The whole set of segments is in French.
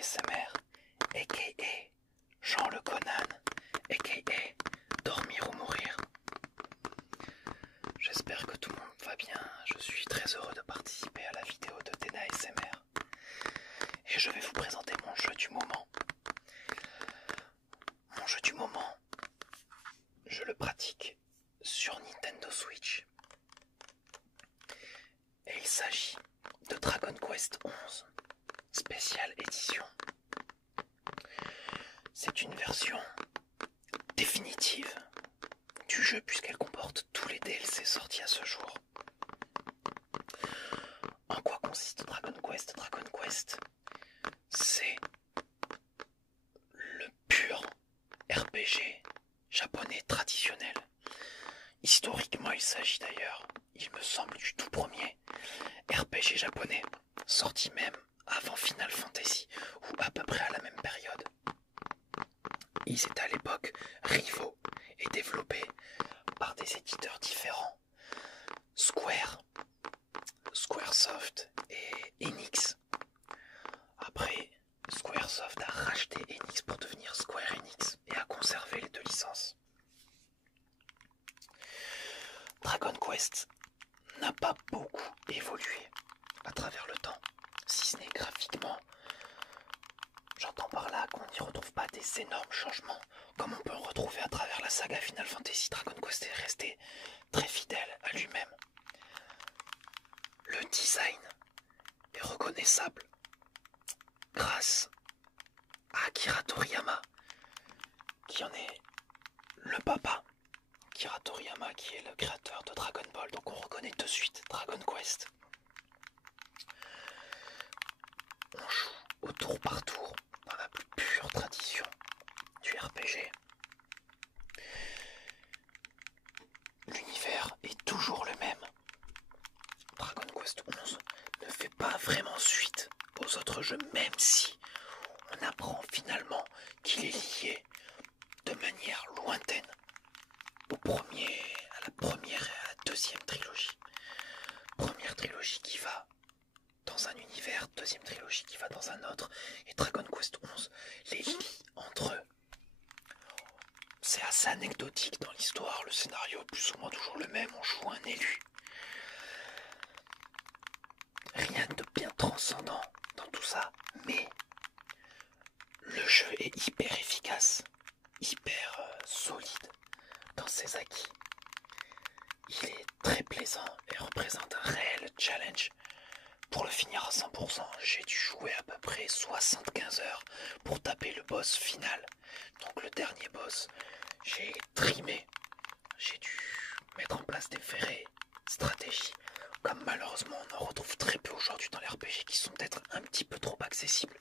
ASMR, aka Jean le Conan, aka Dormir ou Mourir. J'espère que tout le monde va bien, je suis très heureux de participer à la vidéo de Dena ASMR. Et je vais vous présenter mon jeu du moment. Mon jeu du moment, je le pratique sur Nintendo Switch. Et il s'agit de Dragon Quest XI Special Edition. C'est une version définitive du jeu puisqu'elle comporte tous les DLC sortis à ce jour. En quoi consiste Dragon Quest? Dragon Quest, c'est le pur RPG japonais traditionnel. Historiquement, il s'agit d'ailleurs, il me semble, du tout premier RPG japonais, sorti même avant Final Fantasy, ou à peu près à la même période. Ils étaient à l'époque rivaux et développés par des éditeurs différents. Squaresoft et Enix. Après, Squaresoft a racheté Enix pour devenir Square Enix et a conservé les deux licences. Dragon Quest n'a pas beaucoup évolué à travers le temps, si ce n'est graphiquement. J'entends par là qu'on n'y retrouve pas des énormes changements comme on peut en retrouver à travers la saga Final Fantasy. Dragon Quest est resté très fidèle à lui-même. Le design est reconnaissable grâce à Akira Toriyama, qui en est le papa. Akira Toriyama qui est le créateur de Dragon Ball, donc on reconnaît de suite Dragon Quest. On joue au tour par tour dans la plus pure tradition du RPG. L'univers est toujours le même. Dragon Quest XI ne fait pas vraiment suite aux autres jeux, même si on apprend finalement qu'il est lié de manière lointaine à la première et à la deuxième trilogie. Première trilogie qui va dans un univers, deuxième trilogie qui va dans un autre, et Dragon Quest XI les lie entre eux. C'est assez anecdotique dans l'histoire, le scénario est plus ou moins toujours le même, on joue un élu. Rien de bien transcendant dans tout ça, mais le jeu est hyper efficace, hyper solide dans ses acquis. Il est très plaisant et représente un réel challenge. Pour le finir à 100%, j'ai dû jouer à peu près 75 heures pour taper le boss final. Donc le dernier boss, j'ai trimé, j'ai dû mettre en place des vraies stratégies, comme malheureusement on en retrouve très peu aujourd'hui dans les RPG qui sont peut-être un petit peu trop accessibles.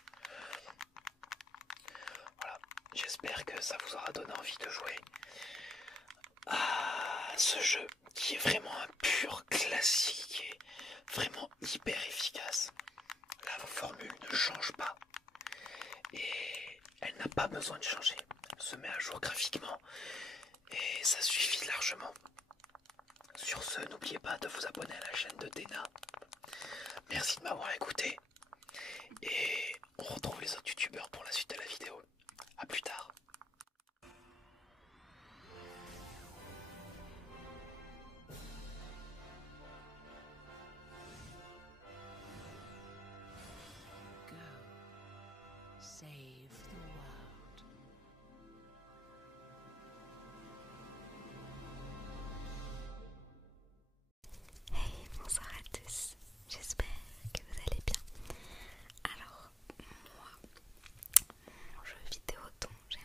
Voilà, j'espère que ça vous aura donné envie de jouer à ce jeu qui est vraiment un pur classique et vraiment hyper efficace. La formule ne change pas et elle n'a pas besoin de changer. Elle se met à jour graphiquement et ça suffit largement. Sur ce, n'oubliez pas de vous abonner à la chaîne de Dena. Merci de m'avoir écouté et on retrouve les autres youtubeurs pour la suite de la vidéo. A plus tard. Save the world. Hey, bonsoir à tous, j'espère que vous allez bien. Alors, moi, mon jeu vidéo dont j'ai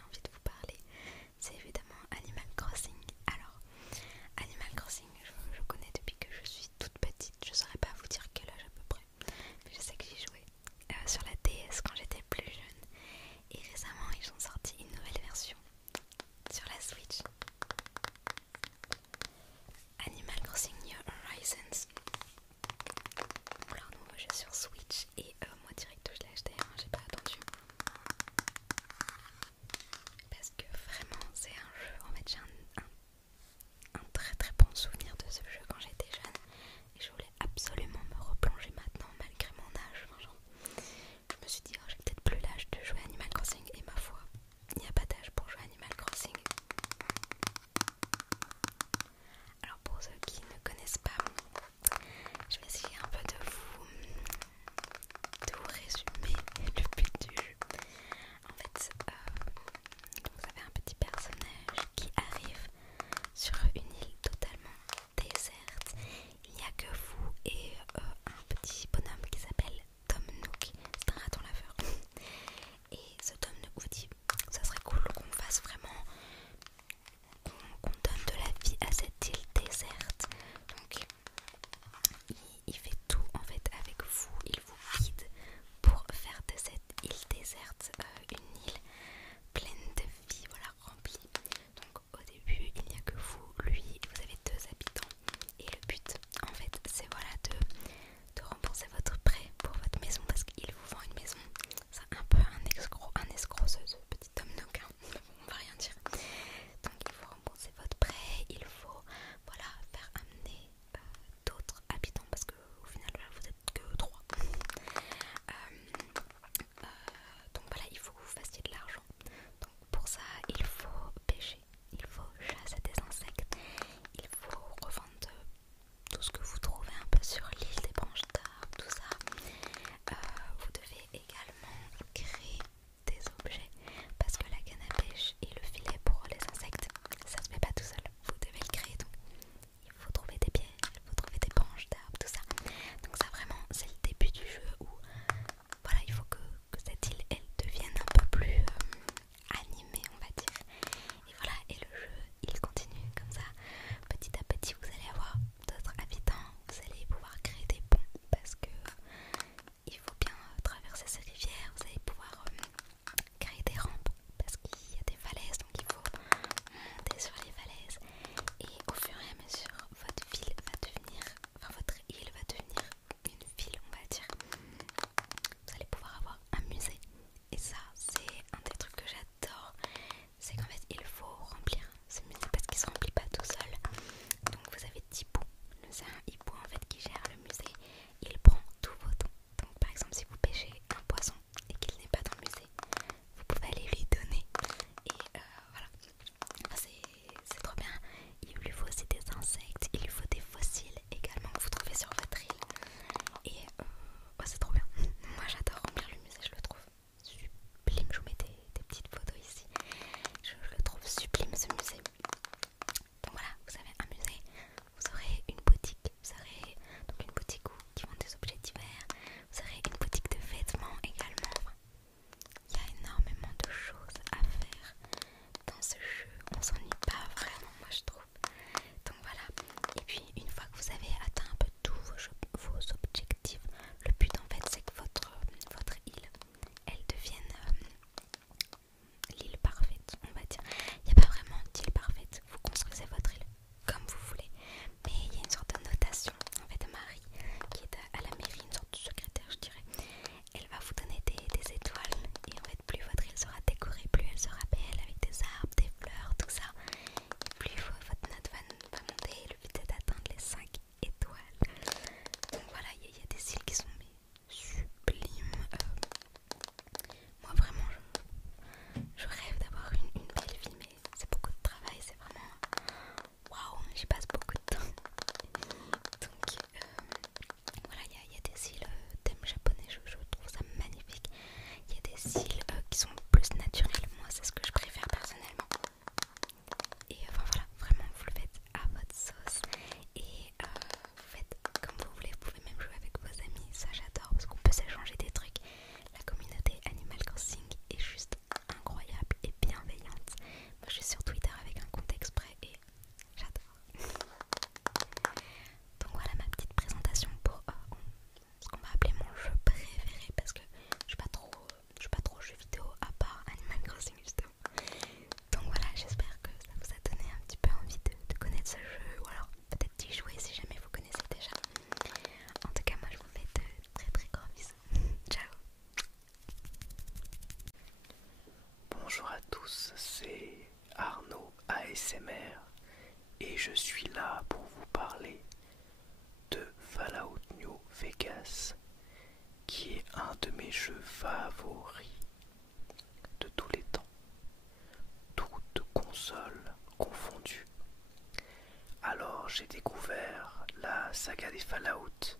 saga des Fallout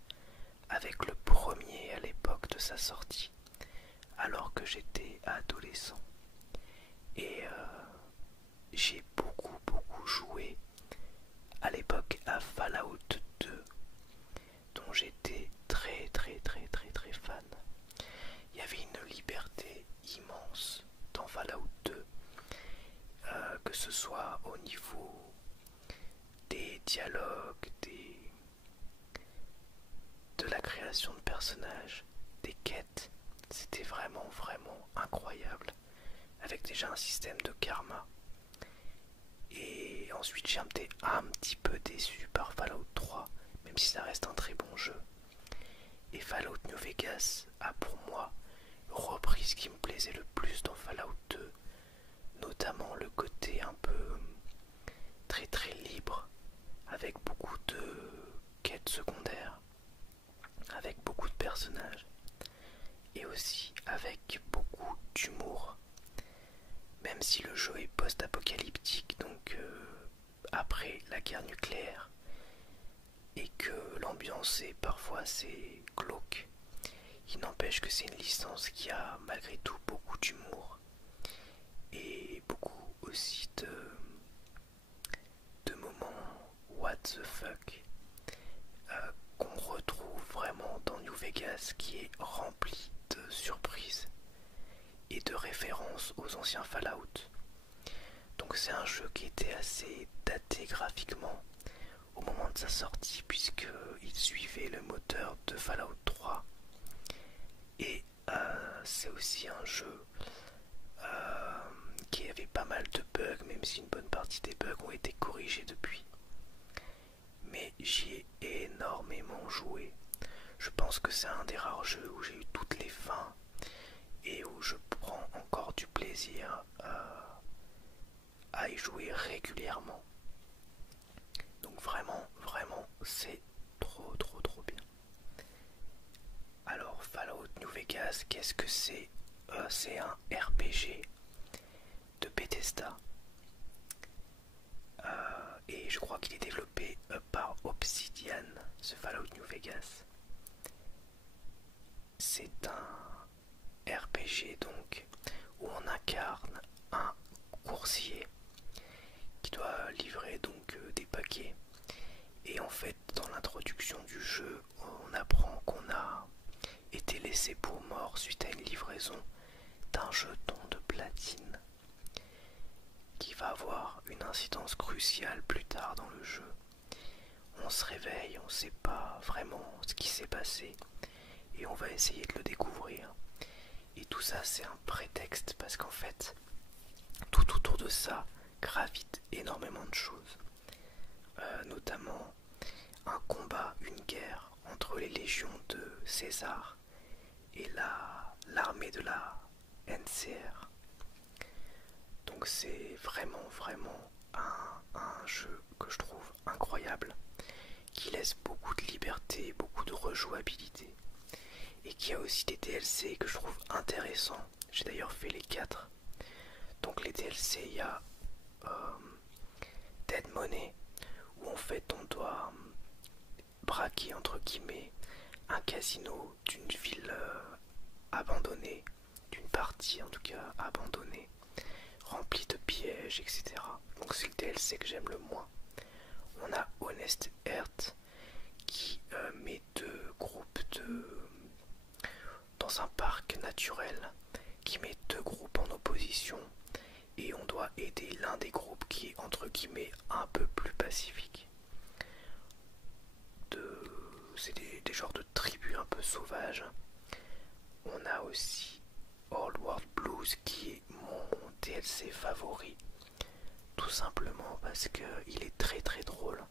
avec le premier à l'époque de sa sortie, alors que j'étais adolescent. Et j'ai beaucoup joué à l'époque à Fallout 2, dont j'étais très fan. Il y avait une liberté immense dans Fallout 2, que ce soit au niveau des dialogues, de la création de personnages, des quêtes. C'était vraiment incroyable, avec déjà un système de karma. Et ensuite j'ai été un petit peu déçu par Fallout 3, même si ça reste un très bon jeu. Et Fallout New Vegas a pour moi repris ce qui me plaisait le plus dans Fallout 2, notamment le côté un peu très libre, avec beaucoup de quêtes secondaires, avec beaucoup de personnages, et aussi avec beaucoup d'humour. Même si le jeu est post-apocalyptique, donc après la guerre nucléaire, et que l'ambiance est parfois assez glauque, il n'empêche que c'est une licence qui a malgré tout beaucoup d'humour et beaucoup aussi de moments what the fuck qu'on retrouve vraiment dans New Vegas, qui est rempli de surprises et de références aux anciens Fallout. Donc c'est un jeu qui était assez daté graphiquement au moment de sa sortie, puisqu'il suivait le moteur de Fallout 3. Et c'est aussi un jeu qui avait pas mal de bugs, même si une bonne partie des bugs ont été corrigés depuis. Mais j'y ai énormément joué. Je pense que c'est un des rares jeux où j'ai eu toutes les fins et où je prends encore du plaisir à y jouer régulièrement. Donc vraiment c'est trop bien. Alors Fallout New Vegas, qu'est-ce que c'est? C'est un RPG de Bethesda, et je crois qu'il est développé par Obsidian, ce Fallout New Vegas. C'est un RPG donc où on incarne un coursier qui doit livrer donc des paquets. Et en fait, dans l'introduction du jeu, on apprend qu'on a été laissé pour mort suite à une livraison d'un jeton de platine qui va avoir une incidence cruciale plus tard dans le jeu. On se réveille, on ne sait pas vraiment ce qui s'est passé et on va essayer de le découvrir. Et tout ça, c'est un prétexte parce qu'en fait, tout autour de ça gravite énormément de choses, notamment un combat, une guerre entre les légions de César et l'armée de la NCR. Donc c'est vraiment un jeu que je trouve incroyable, qui laisse beaucoup de liberté, beaucoup de rejouabilité, et qui a aussi des DLC que je trouve intéressants. J'ai d'ailleurs fait les 4. Donc les DLC, il y a Dead Money, où en fait on doit braquer entre guillemets un casino d'une ville abandonnée, d'une partie en tout cas abandonnée, remplie de pièges, etc. Donc c'est le DLC que j'aime le moins. On a Honest Earth qui met deux groupes dans un parc naturel, qui met deux groupes en opposition, et on doit aider l'un des groupes qui est entre guillemets un peu plus pacifique. C'est des genres de tribus un peu sauvages. On a aussi Old World Blues qui est mon DLC favori, tout simplement parce qu'il est très drôle.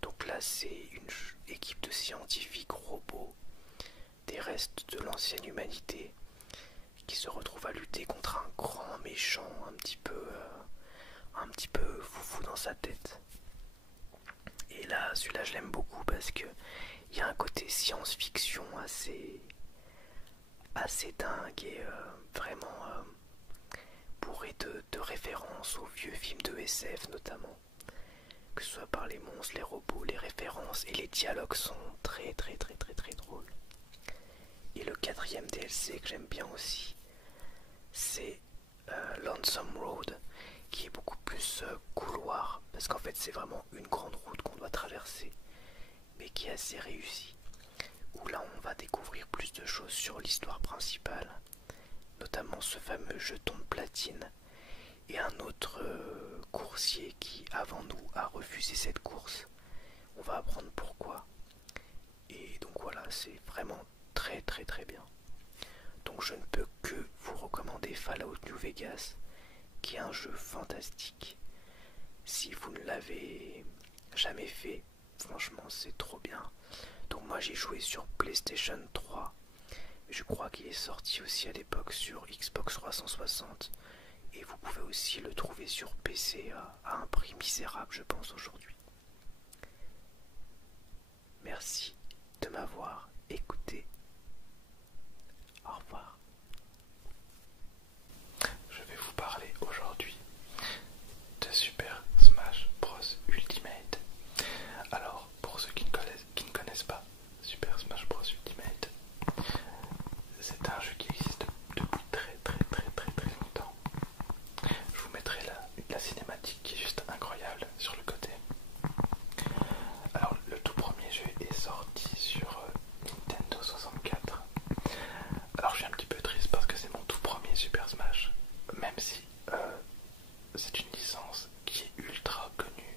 Donc là c'est une équipe de scientifiques robots des restes de l'ancienne humanité qui se retrouve à lutter contre un grand méchant un petit peu foufou dans sa tête. Et là, celui-là, je l'aime beaucoup parce que il y a un côté science-fiction assez dingue et vraiment bourré de références aux vieux films de SF notamment. que ce soit par les monstres, les robots, les références, et les dialogues sont très très très très très drôles. Et le quatrième DLC que j'aime bien aussi, c'est Lonesome Road, qui est beaucoup plus couloir, parce qu'en fait c'est vraiment une grande route qu'on doit traverser, mais qui est assez réussie, où là on va découvrir plus de choses sur l'histoire principale, notamment ce fameux jeton de platine, et un autre coursier qui avant nous a refusé cette course. On va apprendre pourquoi. Et donc voilà, c'est vraiment très très très bien. Donc je ne peux que vous recommander Fallout New Vegas, qui est un jeu fantastique. Si vous ne l'avez jamais fait, franchement c'est trop bien. Donc moi j'ai joué sur PlayStation 3. Je crois qu'il est sorti aussi à l'époque sur Xbox 360. Et vous pouvez aussi le trouver sur PC à un prix misérable, je pense, aujourd'hui. Merci de m'avoir écouté. Au revoir. Je vais vous parler aujourd'hui de Super Smash Bros Ultimate. Alors, pour ceux qui ne connaissent pas Super Smash Bros Ultimate, c'est un jeu qui existe depuis très très très très très longtemps. Je vous mettrai la cinématique qui est juste incroyable sur le côté. Alors, le tout premier jeu est sorti sur Nintendo 64. Alors, je suis un petit peu triste parce que c'est mon tout premier Super Smash, même si c'est une licence qui est ultra connue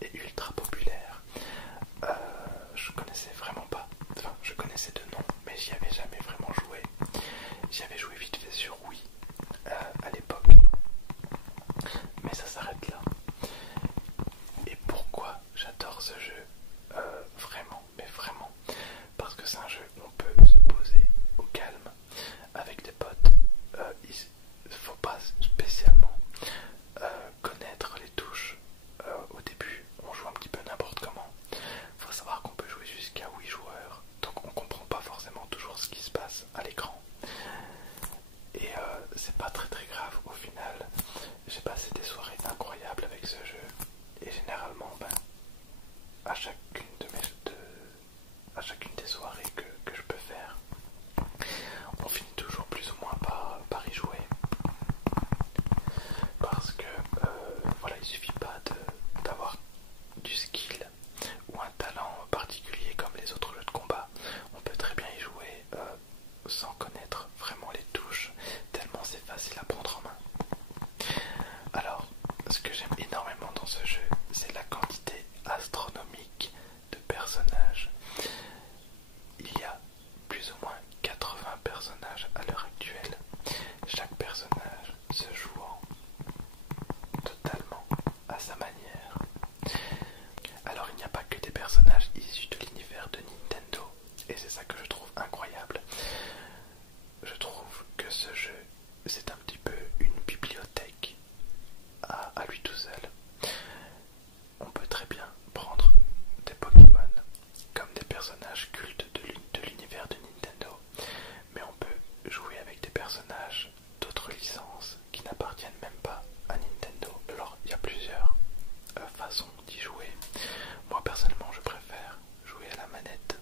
et ultra populaire. Je connaissais vraiment pas, enfin je connaissais de nom, mais j'y avais jamais vraiment joué. J'y avais joué vite fait sur Wii à l'époque, mais ça s'arrête là. Et pourquoi j'adore ce jeu vraiment, mais vraiment, parce que c'est un jeu où on peut se poser au calme avec des potes. Il faut pas spécialement connaître les touches. Au début on joue un petit peu n'importe comment. Faut savoir qu'on peut jouer jusqu'à 8 joueurs, donc on comprend pas forcément toujours ce qui se passe à l'écran, et c'est pas très très grave au final. J'ai passé des soirées incroyables avec ce jeu, et généralement à chacune à chacune des soirées que je peux faire, on finit toujours plus ou moins par y jouer. Parce que voilà, il suffit pas d'avoir du skill ou un talent particulier comme les autres jeux de combat. On peut très bien y jouer sans connaître vraiment les touches, tellement c'est facile à prendre en main. Alors, ce que j'aime énormément dans ce jeu, c'est la quantité astronomique de personnages. Il y a plus ou moins 80 personnages à l'heure actuelle. Chaque personnage se jouant totalement à sa manière. Alors il n'y a pas que des personnages issus de l'univers de Nintendo, et c'est ça que je trouve incroyable. Je trouve que ce jeu, c'est un petit peu une bibliothèque à lui tout seul. On peut très bien prendre des Pokémon comme des personnages cultes de l'univers de Nintendo, mais on peut jouer avec des personnages d'autres licences qui n'appartiennent même pas à Nintendo. Alors il y a plusieurs façons d'y jouer. Moi personnellement je préfère jouer à la manette.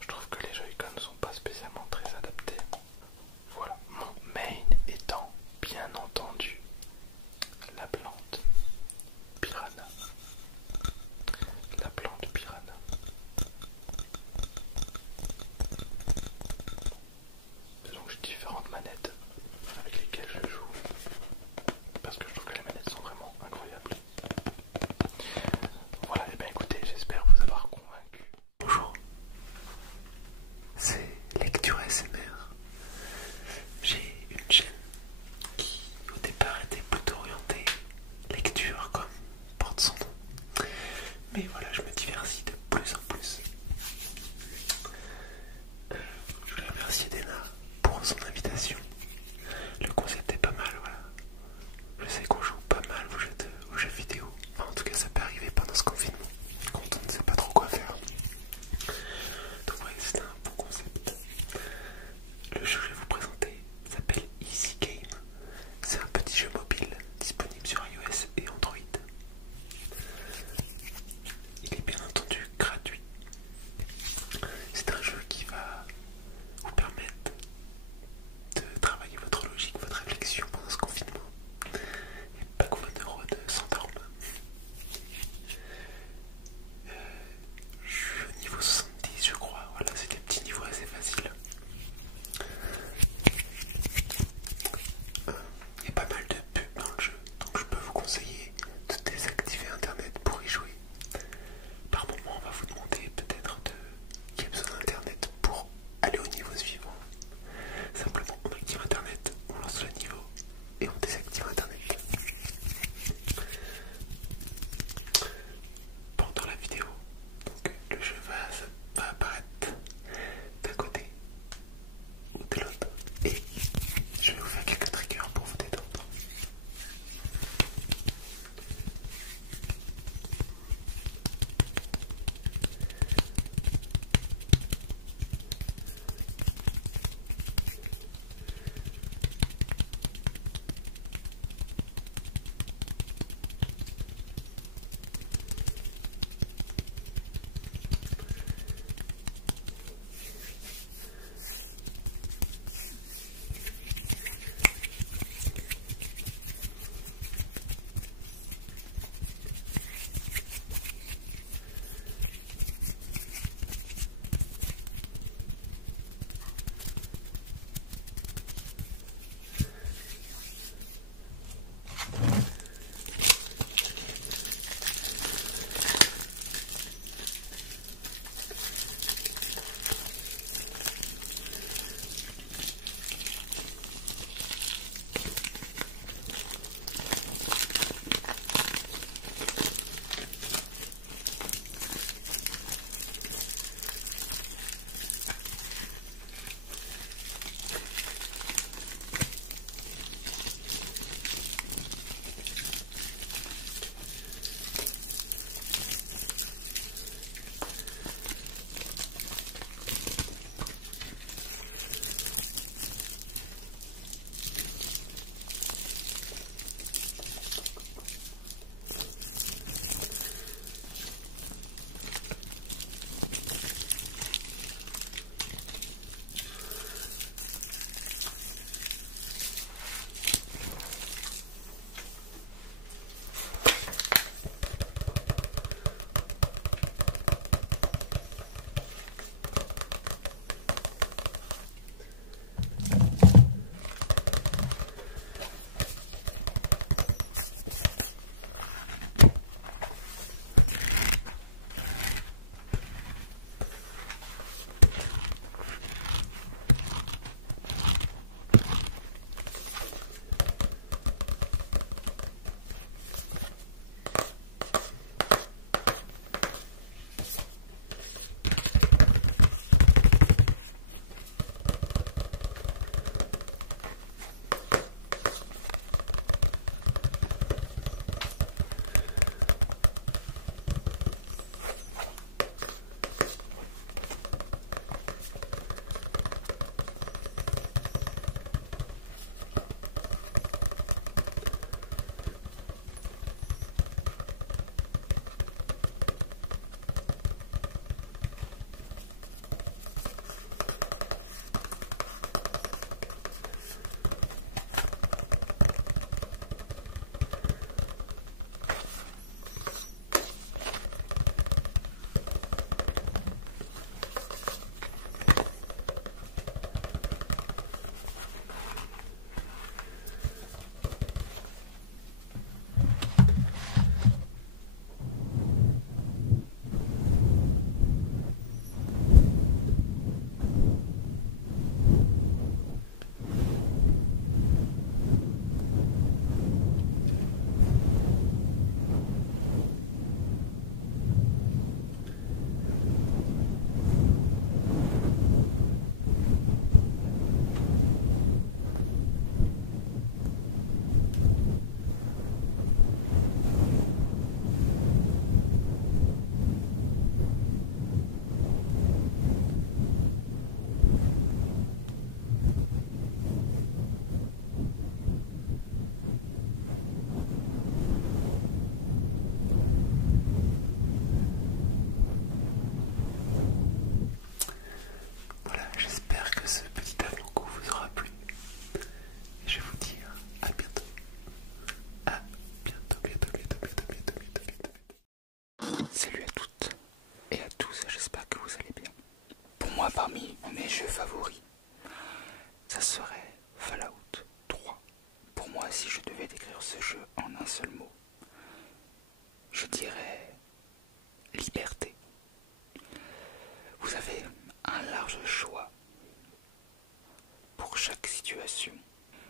Je trouve que les Joy-Con sont pas spécialement très adaptés. Voilà, mon main étant bien entendu la plante piranha. La plante piranha. moi, parmi mes jeux favoris, ça serait Fallout 3. Pour moi, si je devais décrire ce jeu en un seul mot, je dirais liberté. Vous avez un large choix pour chaque situation,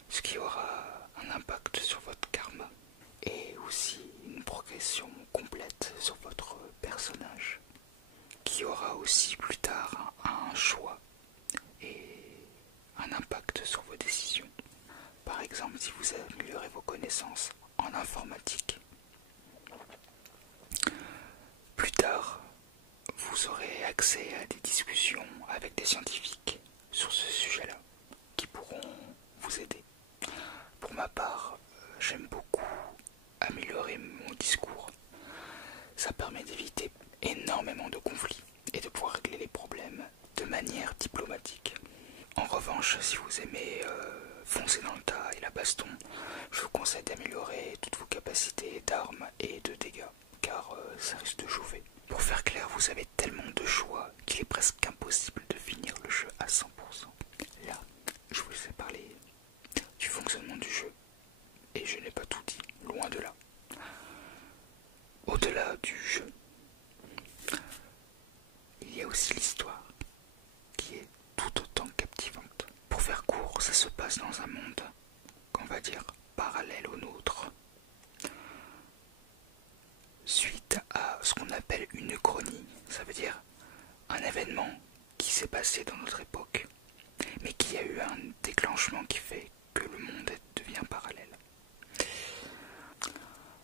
ce qui aura un impact sur votre karma et aussi une progression complète sur votre personnage, qui aura aussi plus tard un choix et un impact sur vos décisions. Par exemple, si vous améliorez vos connaissances en informatique, plus tard, vous aurez accès à des discussions avec des scientifiques sur ce sujet-là qui pourront vous aider. Pour ma part, j'aime beaucoup améliorer mon discours. Ça permet d'éviter énormément de conflits et de pouvoir régler les problèmes de manière diplomatique. En revanche, si vous aimez foncer dans le tas et la baston, je vous conseille d'améliorer toutes vos capacités d'armes et de dégâts, car ça risque de chauffer. Pour faire clair, vous avez tellement de choix qu'il est presque impossible de finir le jeu à 100%. Là, je vous ai parlé du fonctionnement du jeu, et je n'ai pas tout dit, loin de là. Au-delà du jeu, il y a aussi l'histoire, qui est tout autant captivante. Pour faire court, ça se passe dans un monde qu'on va dire parallèle au nôtre, suite à ce qu'on appelle une chronie. Ça veut dire un événement qui s'est passé dans notre époque, mais qui a eu un déclenchement qui fait que le monde devient parallèle.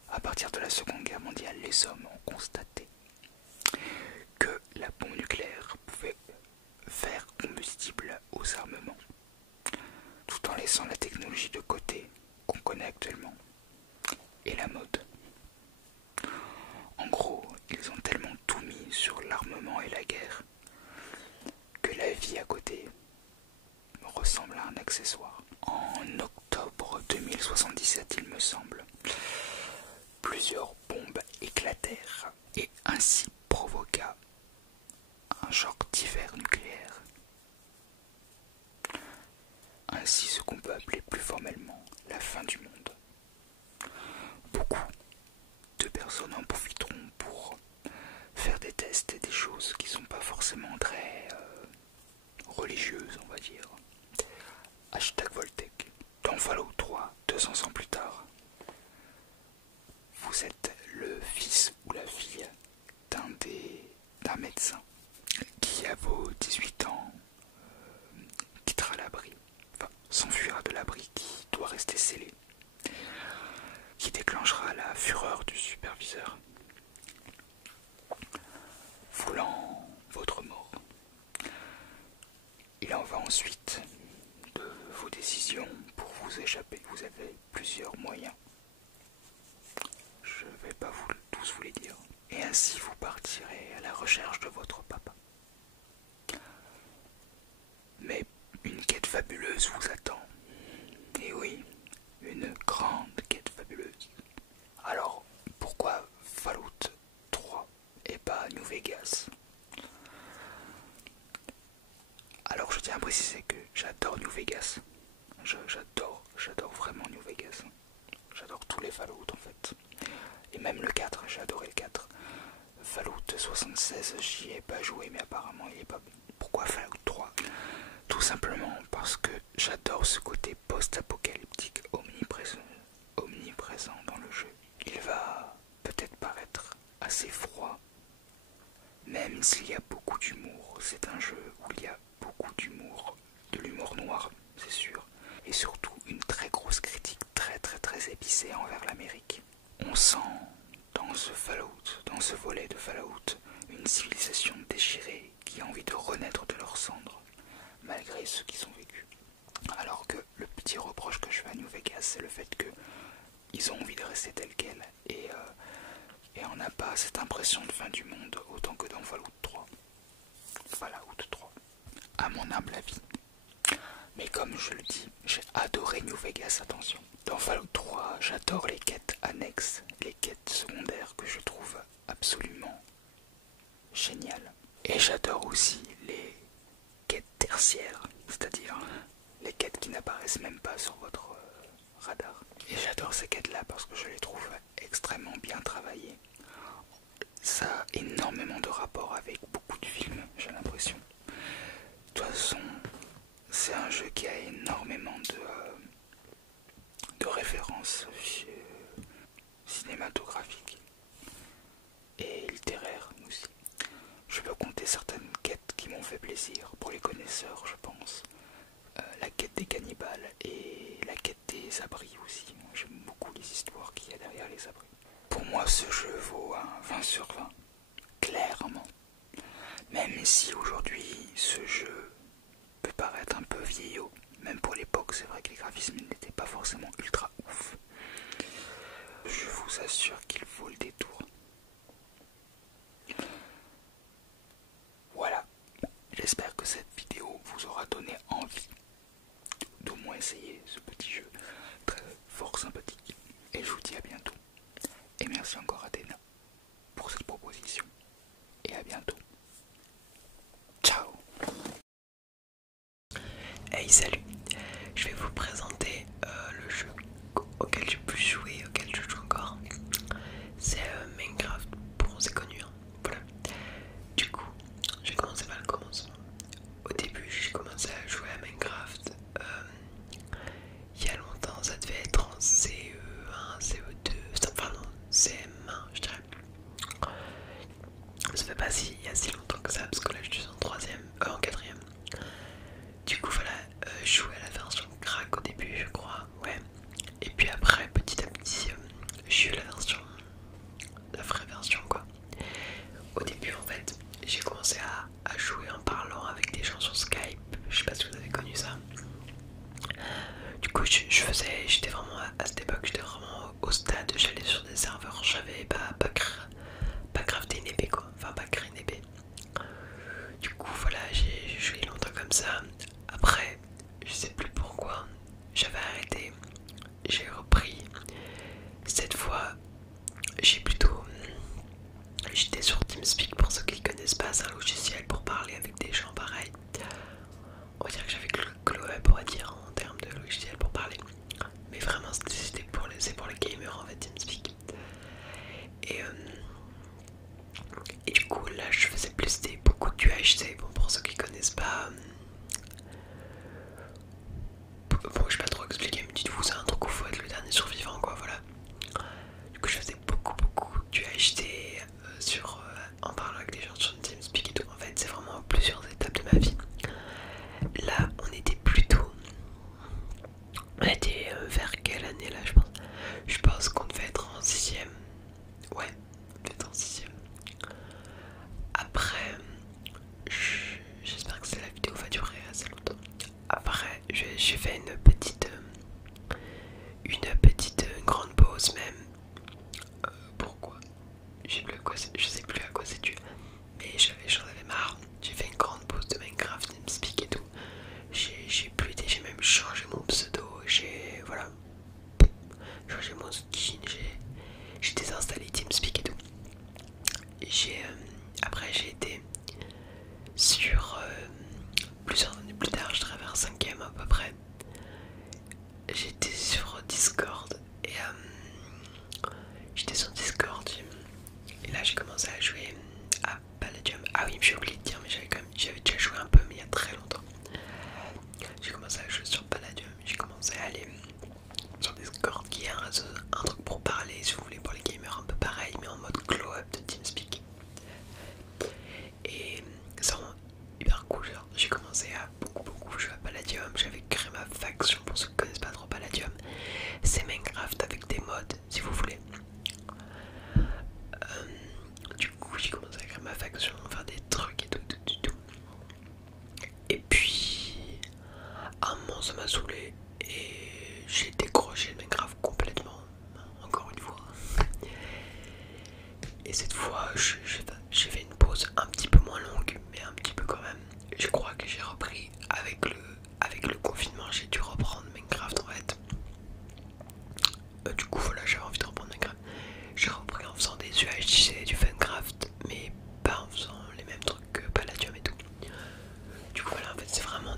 À partir de la Seconde Guerre mondiale, les hommes ont constaté que la bombe nucléaire pouvait faire combustible aux armements, tout en laissant la technologie de côté qu'on connaît actuellement, et la mode. En gros, ils ont tellement tout mis sur l'armement et la guerre que la vie à côté ressemble à un accessoire. En octobre 2077, il me semble, plusieurs bombes éclatèrent et ainsi provoqua un choc d'hiver nucléaire. Ainsi ce qu'on peut appeler plus formellement la fin du monde. Beaucoup de personnes en profiteront pour faire des tests et des choses qui sont pas forcément très religieuses, on va dire. Hashtag Voltec. Dans Fallout 3, 200 ans plus tard, vous êtes le fils ou la fille d'un médecin qui, à vos 18 ans, quittera l'abri, enfin s'enfuira de l'abri qui doit rester scellé, qui déclenchera la fureur du superviseur, voulant votre mort. Il en va ensuite de vos décisions pour vous échapper. Vous avez plusieurs moyens. Je ne vais pas tous vous les dire. Et ainsi vous partirez à la recherche de votre papa. Mais une quête fabuleuse vous attend. Et oui, une grande quête fabuleuse. Alors, pourquoi Fallout 3 et pas New Vegas? Alors je tiens à préciser que j'adore New Vegas. J'adore vraiment New Vegas. J'adore tous les Fallout en fait. Et même le 4, j'ai adoré le 4. Fallout 76, j'y ai pas joué, mais apparemment il est pas bon. Pourquoi Fallout 3? Tout simplement parce que j'adore ce côté post-apocalyptique omniprésent dans le jeu. Il va peut-être paraître assez froid, même s'il y a beaucoup d'humour. C'est un jeu où il y a beaucoup d'humour, de l'humour noir, c'est sûr, et surtout une très grosse critique très épicée envers l'Amérique. On sent dans ce volet de Fallout, une civilisation déchirée qui a envie de renaître de leurs cendres, malgré ce qu'ils ont vécu. Alors que le petit reproche que je fais à New Vegas, c'est le fait qu'ils ont envie de rester tels quels, et on n'a pas cette impression de fin du monde autant que dans Fallout 3. À mon humble avis. Mais comme je le dis, j'ai adoré New Vegas, attention. Dans Fallout 3, j'adore les quêtes annexes, les quêtes secondaires que je trouve absolument géniales. Et j'adore aussi les tertiaires, c'est-à-dire les quêtes qui n'apparaissent même pas sur votre radar. Et j'adore ces quêtes-là parce que je les trouve extrêmement bien travaillées. Ça a énormément de rapport avec beaucoup de films, j'ai l'impression. De toute façon, c'est un jeu qui a énormément de références cinématographiques et littéraires aussi. Je peux compter certaines quêtes qui m'ont fait plaisir pour les connaisseurs, je pense. La quête des cannibales et la quête des abris aussi. J'aime beaucoup les histoires qu'il y a derrière les abris. Pour moi, ce jeu vaut un 20 sur 20, clairement. Même si aujourd'hui, ce jeu peut paraître un peu vieillot, même pour l'époque, c'est vrai que les graphismes n'étaient pas forcément ultra ouf. Je vous assure qu'il vaut le détour. Voilà, j'espère que cette vidéo vous aura donné envie d'au moins essayer ce petit jeu très fort sympathique. Et je vous dis à bientôt. Et merci encore à Athéna pour cette proposition. Et à bientôt. Ciao. Hey, salut. Je vais vous présenter le jeu auquel j'ai pu jouer, auquel je joue encore. C'est Minecraft, bon c'est connu hein. Voilà. Du coup, j'ai commencé par le commencement. Au début, j'ai commencé à jouer à Minecraft il y a longtemps, ça devait être en CE1, CE2, enfin non, CM1 je dirais. Ça fait pas il y a si longtemps que ça, parce que là je suis en en quatrième. Du coup voilà, je jouais à la version crack au début je crois, ouais. Et puis après petit à petit, j'ai eu la vraie version quoi. Au début en fait, j'ai commencé à jouer en parlant avec des gens sur Skype, je sais pas si vous avez connu ça. Du coup j'étais vraiment à cette époque, j'étais vraiment au stade, j'allais sur des serveurs, j'avais pas crafté une épée quoi, enfin pas créé une épée. Du coup voilà, j'ai joué longtemps comme ça. Après, je sais plus pourquoi, j'avais arrêté, j'ai repris. Cette fois, j'étais sur TeamSpeak pour ceux qui connaissent pas, c'est un logiciel pour parler avec des gens pareil. On va dire que j'avais que le web, on va dire, en termes de logiciel pour parler. Mais vraiment, c'est pour les gamers en fait, TeamSpeak. Et du coup, là, je faisais beaucoup de UHC. Bon, pour ceux qui connaissent pas, bon, je vais pas trop expliquer, mais dites-vous, c'est un truc où il faut être le dernier survivant, quoi, voilà. Du coup, je faisais beaucoup d'UHC en parlant avec des gens sur TeamSpeak et tout. En fait, c'est vraiment plusieurs étapes de ma vie. Là, on était vers quelle année là, je pense. Je pense qu'on devait être en 6ème. Ouais, on devait être en 6ème. Après, j'espère que la vidéo va durer assez longtemps. Après, j'ai fait une petite grande pause même. Pourquoi? Je sais plus à quoi c'est dû. Mais j'en avais marre. J'ai fait une grande pause de Minecraft, TeamSpeak et tout. J'ai même changé mon pseudo. Voilà, changé mon skin. J'ai désinstallé TeamSpeak et tout. Après j'ai été sur plusieurs années plus tard, je dirais vers 5ème à peu près. J'étais sur Discord et et là j'ai commencé à jouer à Palladium. Ah oui, j'ai oublié de dire, mais j'avais déjà joué un peu, mais il y a très longtemps. J'ai commencé à jouer sur Palladium, j'ai commencé à aller sur Discord qui est un truc pour parler, si vous voulez, pour les gamers un peu pareil, mais en mode glow-up de TeamSpeak. Et c'est vraiment hyper cool, genre j'ai commencé à beaucoup jouer à Palladium, j'avais créé ma faction, pour ceux qui connaissent pas trop Palladium, c'est Minecraft avec des mods, si vous voulez. Du coup j'ai commencé à créer ma faction, faire des trucs et tout. Et puis à un moment ça m'a saoulé et j'ai décroché le Minecraft complètement, encore une fois. Et cette fois j'ai fait une pause un petit peu moins longue, mais un petit peu quand même. Je crois que j'ai repris avec le confinement, j'ai dû reprendre Minecraft en fait. Du coup voilà, j'avais envie de reprendre Minecraft. J'ai repris en faisant des UHC, du Funcraft, mais pas en faisant les mêmes trucs que Palladium et tout. Du coup voilà, en fait c'est vraiment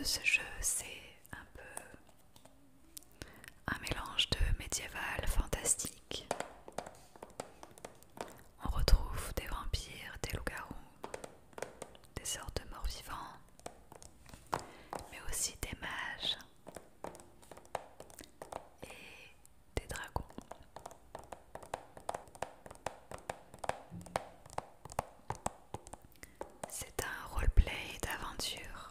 de ce jeu, c'est un peu un mélange de médiéval fantastique. On retrouve des vampires, des loups-garous, des sortes de morts-vivants, mais aussi des mages et des dragons. C'est un roleplay d'aventure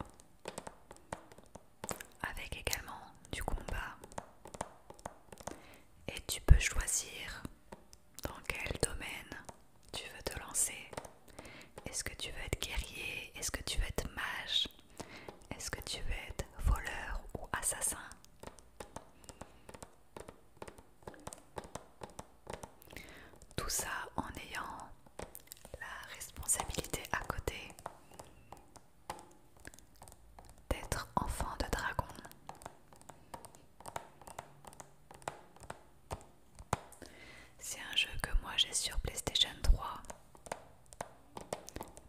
avec également du combat, et tu peux choisir dans quel domaine tu veux te lancer. Est-ce que tu veux être guerrier? Est-ce que tu veux être mage? Est-ce que tu veux être voleur ou assassin? Tout ça en ayant la responsabilité à côté d'être enfant de dragon. C'est un jeu que moi j'ai sur PlayStation 3,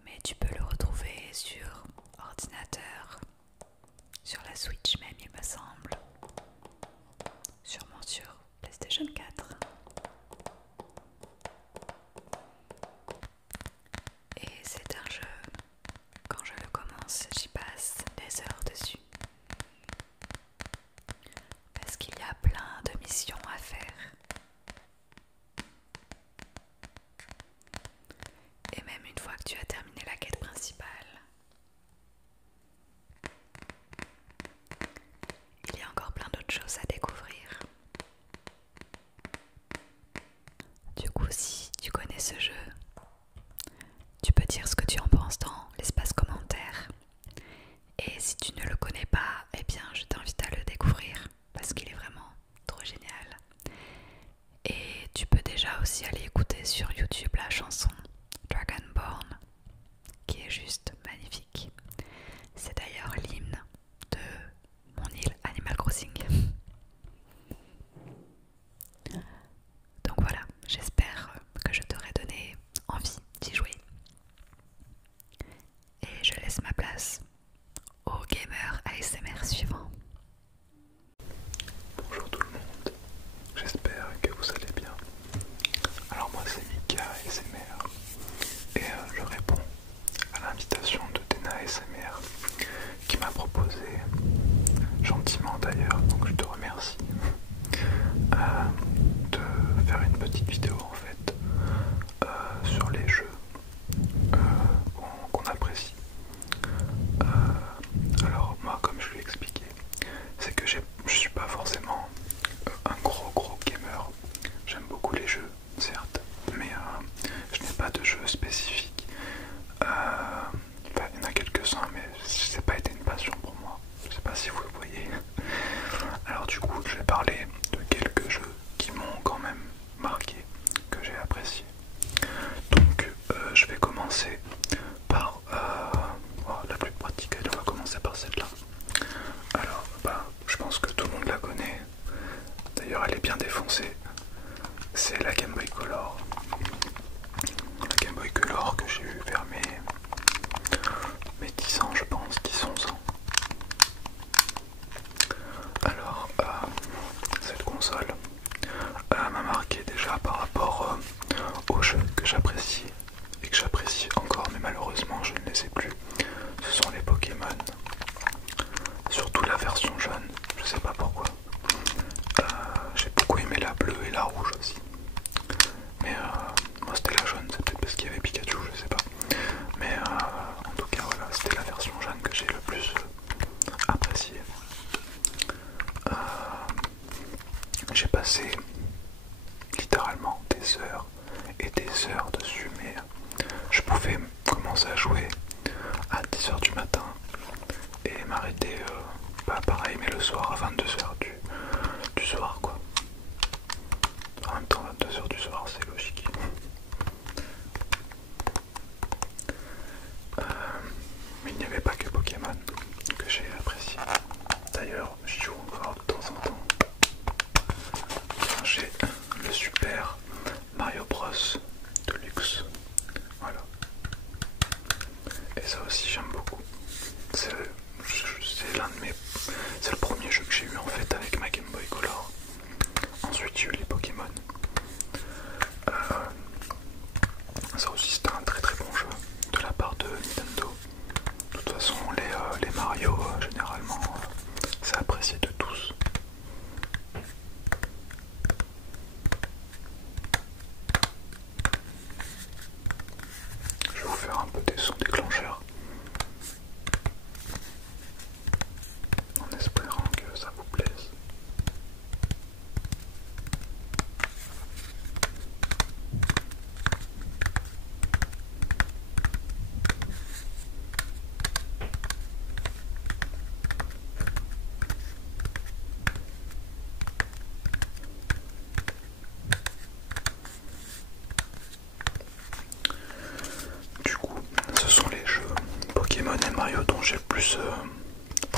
mais tu peux le retrouver sur ordinateur, sur la Switch même il me semble, sûrement sur PlayStation 4. Et c'est un jeu, quand je le commence, j'y passe des heures dessus. Parce qu'il y a plein de missions à faire. Et même une fois que tu as terminé la quête principale, il y a encore plein d'autres choses à découvrir. Du coup, si tu connais ce jeu, tu peux dire ce que tu en penses dans l'espace commentaire. Et si tu ne le connais pas, eh bien je t'invite à le découvrir parce qu'il est vraiment trop génial. Et tu peux déjà aussi aller écouter sur YouTube la chanson Dragonborn, qui est juste magnifique. C'est d'ailleurs l'hymne de mon île Animal Crossing. Donc voilà, j'espère que je t'aurai donné envie d'y jouer. Et je laisse ma place au gamer ASMR suivant. Bonjour tout le monde, j'espère que vous allez bien. Alors moi c'est Mika ASMR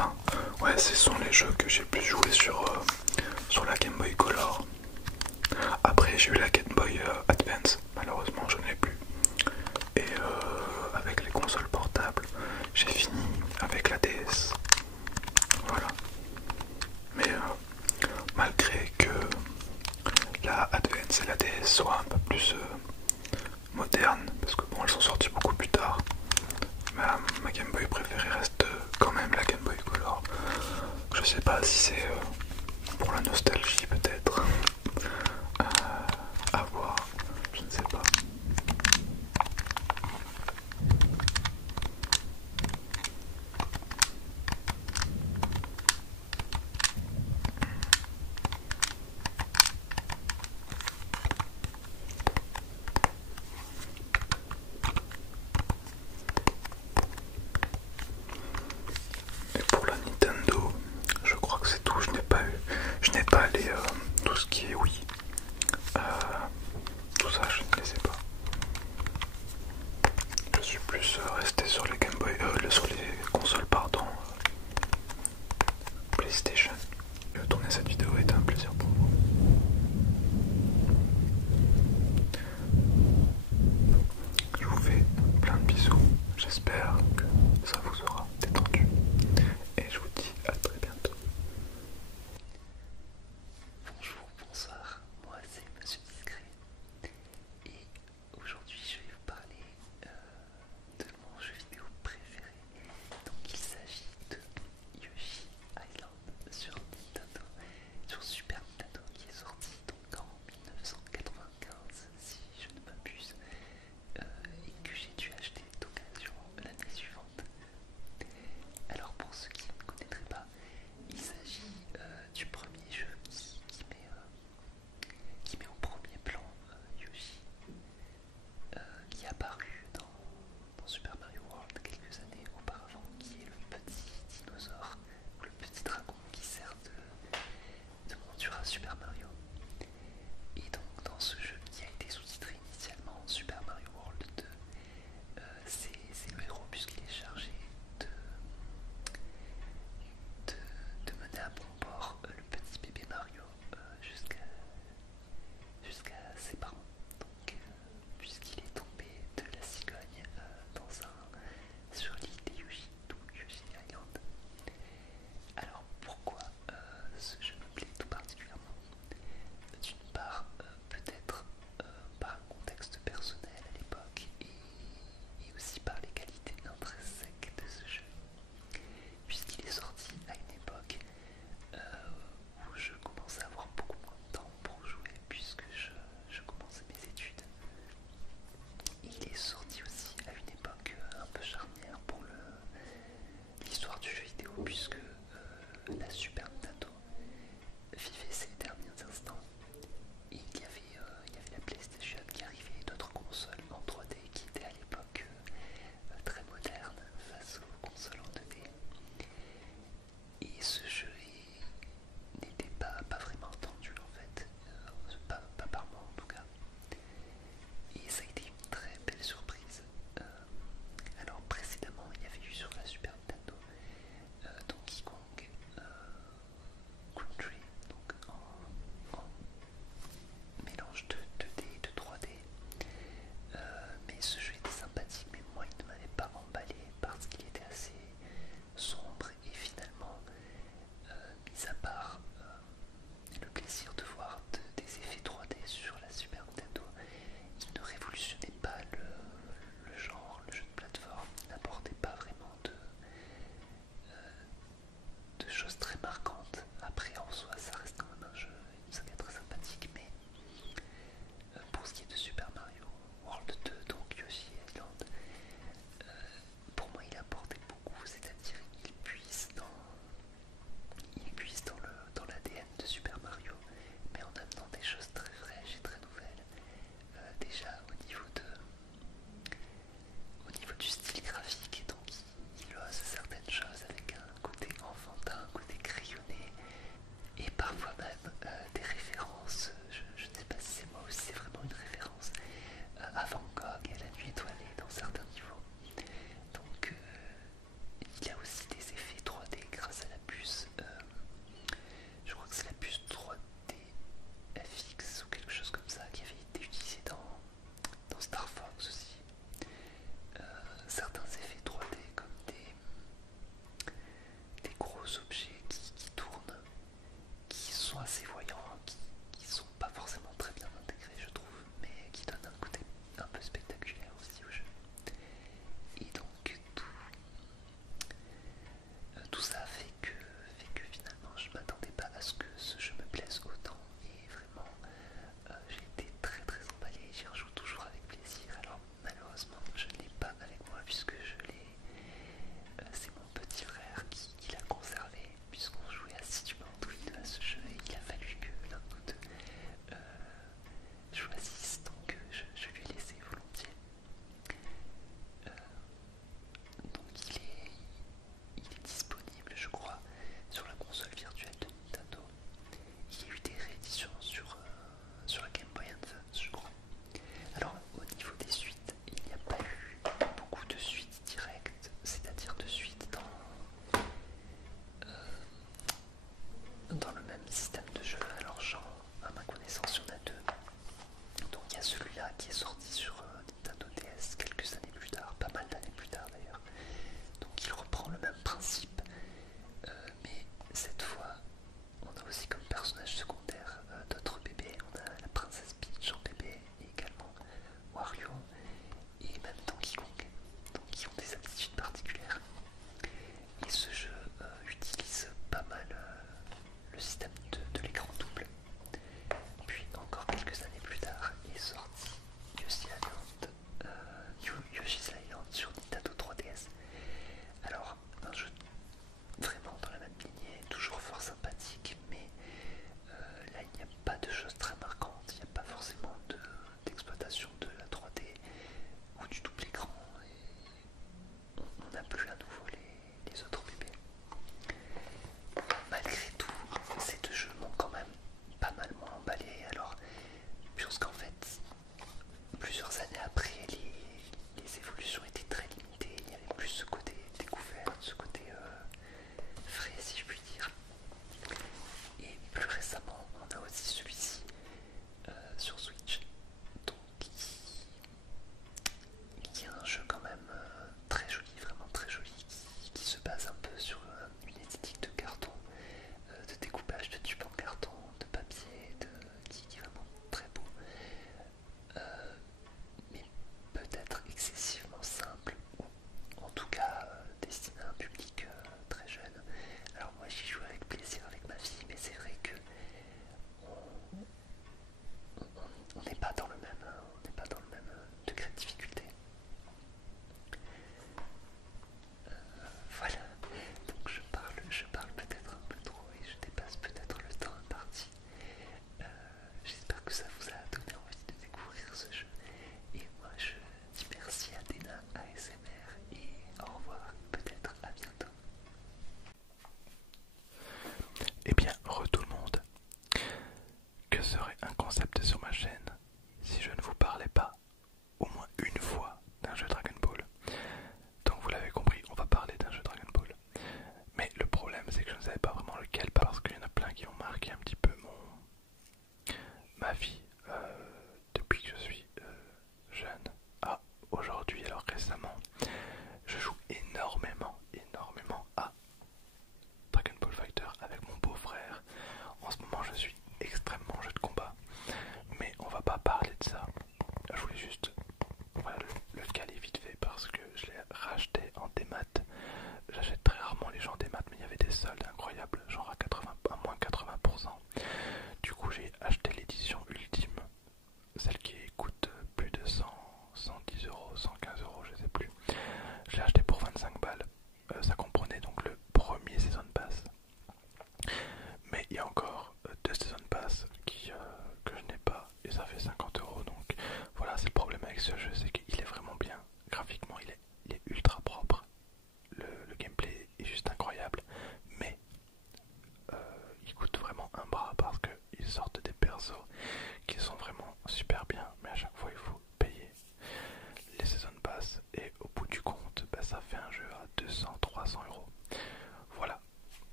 Enfin, ouais, ce sont les jeux que j'ai plus joué sur la Game Boy Color. Après, j'ai eu la Game Boy Advance, malheureusement, je n'ai plus. Et avec les consoles portables, j'ai fini avec la DS. Voilà. Mais malgré que la Advance et la DS soient un peu plus modernes, parce que bon, elles sont sorties beaucoup plus tard, ma Game Boy préférée reste quand même la Game Boy Color. Je sais pas si c'est pour la nostalgie peut-être. À voir, je ne sais pas. Et pour la Nintendo, je crois que c'est tout. Je n'ai pas tout ce qui est Wii. Tout ça, je ne les ai pas. Je suis plus resté sur les Game Boy, sur les consoles, pardon, PlayStation. Tourner cette vidéo était un plaisir pour moi. Je vous fais plein de bisous. J'espère que ça vous aura détendu. Et je vous dis à très bientôt. Bonjour, bonsoir, moi c'est Monsieur Discret et aujourd'hui je vais vous parler de mon jeu vidéo préféré. Donc il s'agit de Yoshi Island sur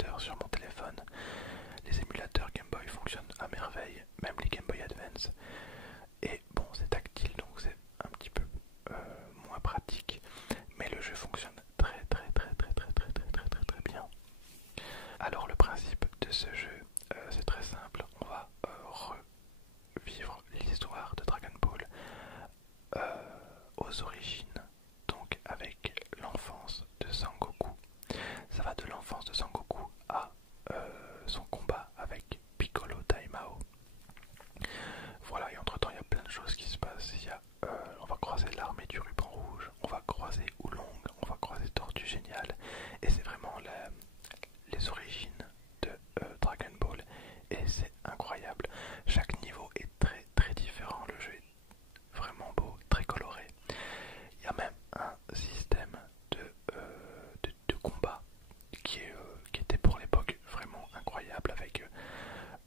émulateurs sur mon téléphone. Les émulateurs Game Boy fonctionnent à merveille, même les Game Boy Advance. Et bon, c'est tactile, donc c'est un petit peu moins pratique, mais le jeu fonctionne très bien. Alors le principe de ce jeu, c'est très simple. On va revivre l'histoire de Dragon Ball aux origines, donc avec l'enfance de Sangoku. Ça va de l'enfance de Sangoku à son combat avec Piccolo Daimao. Voilà, et entre temps il y a plein de choses qui se passent. On va croiser l'armée du ruban rouge, on va croiser Oolong, on va croiser Tortue Géniale, et c'est vraiment les origines de Dragon Ball, et c'est incroyable. Chaque niveau est très différent, le jeu est vraiment beau, très coloré. Il y a même un système de combat qui était pour l'époque vraiment incroyable, avec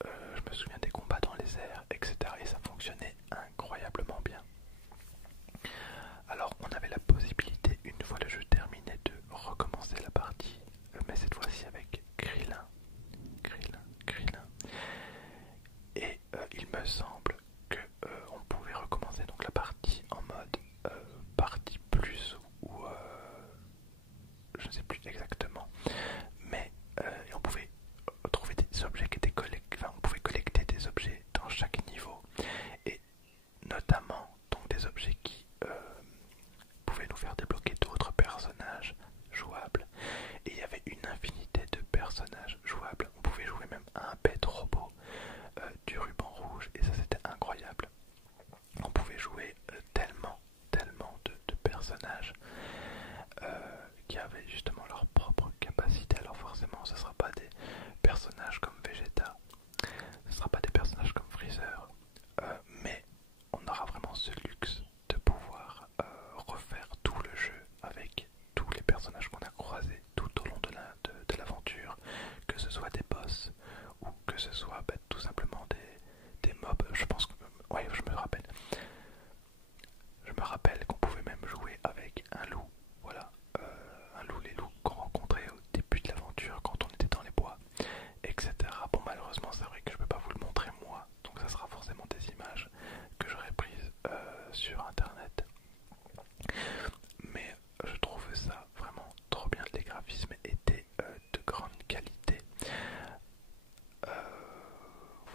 je me souviens des combats dans les airs, etc. Et ça fonctionnait incroyablement bien. Alors on avait la possibilité, une fois le jeu terminé, de recommencer la partie, mais cette fois-ci avec Krillin. Et il me semble que on pouvait recommencer donc la partie en mode partie plus ou je ne sais plus exactement, mais on pouvait trouver des objets qui étaient collectés, enfin on pouvait collecter des objets dans chaque niveau, et notamment donc des objets qui pouvaient nous faire débloquer d'autres personnages jouables, et il y avait une infinité de personnages jouables. On pouvait jouer même à un pet robot du ruban rouge, et ça c'était incroyable. On pouvait jouer tellement de personnages qui avaient justement leur propre capacité. Alors forcément ce ne sera pas des personnages comme Vegeta, ce ne sera pas des personnages comme Freezer, mais on aura vraiment ce luxe de pouvoir refaire tout le jeu avec tous les personnages qu'on a croisés tout au long de l'aventure, que ce soit des boss ou que ce soit tout simplement des mobs. Je pense que... ouais, je me rappelle qu'on pouvait même jouer avec un loup, voilà, un loup, les loups qu'on rencontrait au début de l'aventure quand on était dans les bois, etc. Bon, malheureusement c'est vrai que je peux pas vous le montrer moi, donc ça sera forcément des images que j'aurais prises sur internet, mais je trouve ça vraiment trop bien. Les graphismes étaient de grande qualité.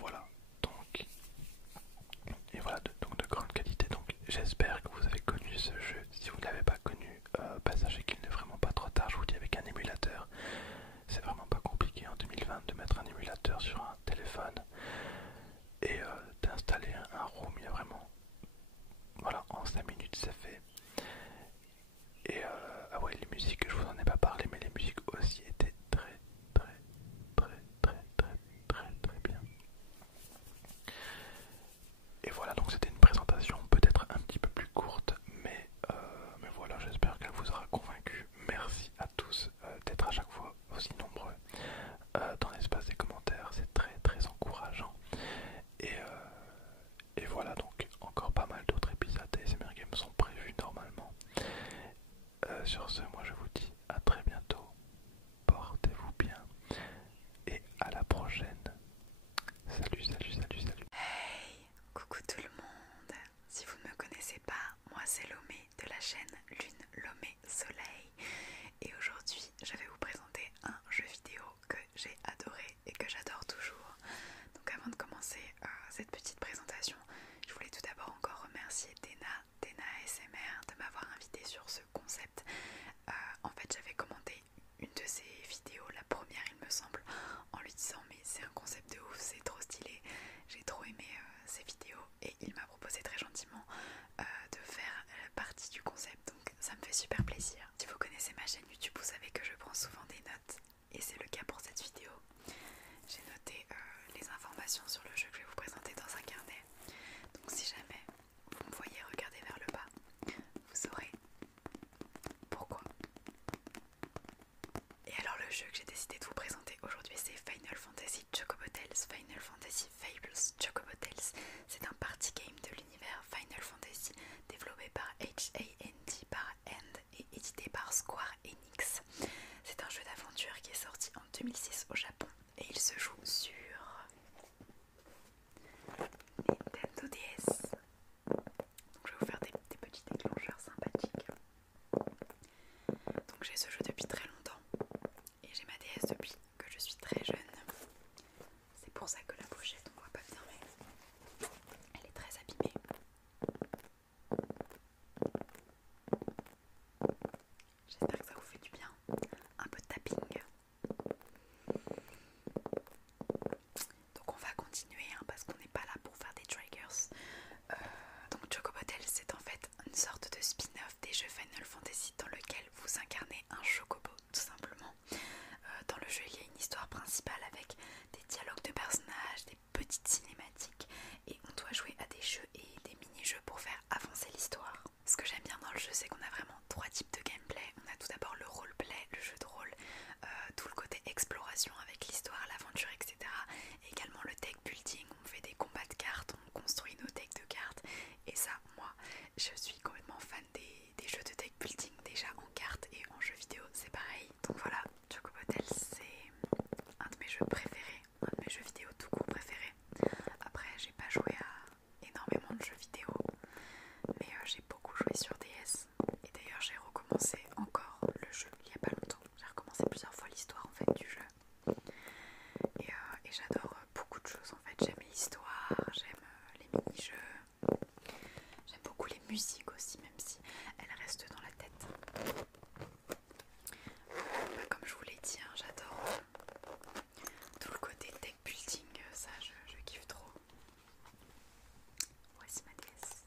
Voilà, donc, et voilà, donc de grande qualité. Donc j'espère que vous avez connu ce jeu. Si vous ne l'avez pas connu, sachez qu'il n'est vraiment pas trop tard. Je vous dis, avec un émulateur, c'est vraiment pas compliqué en 2020 de mettre un émulateur sur un téléphone et d'installer un ROM. Il y a vraiment, voilà, en 5 minutes c'est fait. Et ah ouais, les musiques, je vous en ai pas parlé, mais les musiques aussi étaient très bien. Et voilà, donc c'était une présentation peut-être un petit peu plus courte, mais voilà, j'espère qu'elle vous aura convaincu. Merci à tous d'être à chaque fois aussi nombreux dans l'espace des commentaires, c'est très encourageant. Et voilà, donc encore pas mal d'autres épisodes d'ASMR Game sont prévus normalement. Sur ce, moi je vous dis à très bientôt, portez-vous bien et à la prochaine. Salut. Hey, coucou tout le monde. Si vous ne me connaissez pas, moi c'est Lomé de la chaîne Lune Lomé Soleil. Et aujourd'hui, je vais vous présenter un jeu vidéo que j'ai adoré et que j'adore toujours. Donc avant de commencer cette petite présentation, je voulais tout d'abord encore remercier Dena ASMR de m'avoir invité sur ce concept. En fait, j'avais commenté une de ses vidéos, la première il me semble, en lui disant mais c'est un concept de ouf, c'est trop stylé, j'ai trop aimé ces vidéos, et il m'a proposé très gentiment de faire partie du concept, donc ça me fait super plaisir. Si vous connaissez ma chaîne YouTube, vous savez que je prends souvent des notes, et c'est le cas pour cette vidéo. J'ai noté les informations sur le jeu que je vais vous présenter dans un carnet, donc si jamais vous me voyez regarder vers le bas, vous saurez pourquoi. Et alors le jeu que j'ai décidé de vous présenter aujourd'hui, c'est Final Fantasy Chocobo Tales 2006 au Japon et il se joue sur Nintendo DS. Donc je vais vous faire des petits déclencheurs sympathiques. Donc j'ai ce jeu depuis très longtemps et j'ai ma DS depuis que je suis très jeune. C'est pour ça que la pochette on voit pas bien mais elle est très abîmée. J'espère que ça vous fait du bien. Un peu de tapping. Donc on va continuer parce qu'on n'est pas là pour faire des triggers. Donc Chocobo Tales c'est en fait une sorte de spin-off des jeux Final Fantasy dans lequel vous incarnez un chocobo tout simplement. Dans le jeu il y a une histoire principale avec des dialogues de personnages, des petites cinématiques et on doit jouer à des jeux et des mini-jeux pour faire avancer l'histoire. Ce que j'aime bien dans le jeu c'est qu'on a vraiment 3 types de gameplay. On a tout d'abord le roleplay, le jeu de rôle, tout le côté exploration avec l'histoire, l'aventure, etc. Et également le deck building, on fait des combats de cartes, on construit nos decks de cartes. Et ça, moi, je suis complètement fan des jeux de deck building déjà en cartes et en jeux vidéo, c'est pareil. Donc voilà, Chocobo Tales c'est un de mes jeux préférés, un de mes jeux vidéo tout court préférés. Après, j'ai pas joué à énormément de jeux vidéo, mais j'ai beaucoup joué sur DS. Et d'ailleurs, j'ai recommencé encore le jeu il y a pas longtemps. J'ai recommencé plusieurs fois l'histoire en fait du jeu. Et j'adore beaucoup de choses en fait. J'aime l'histoire, j'aime les mini-jeux. J'aime beaucoup les musiques aussi, même si elles restent dans la tête. Comme je vous l'ai dit, hein, j'adore tout le côté deck building, ça je kiffe trop. Voici ma DS.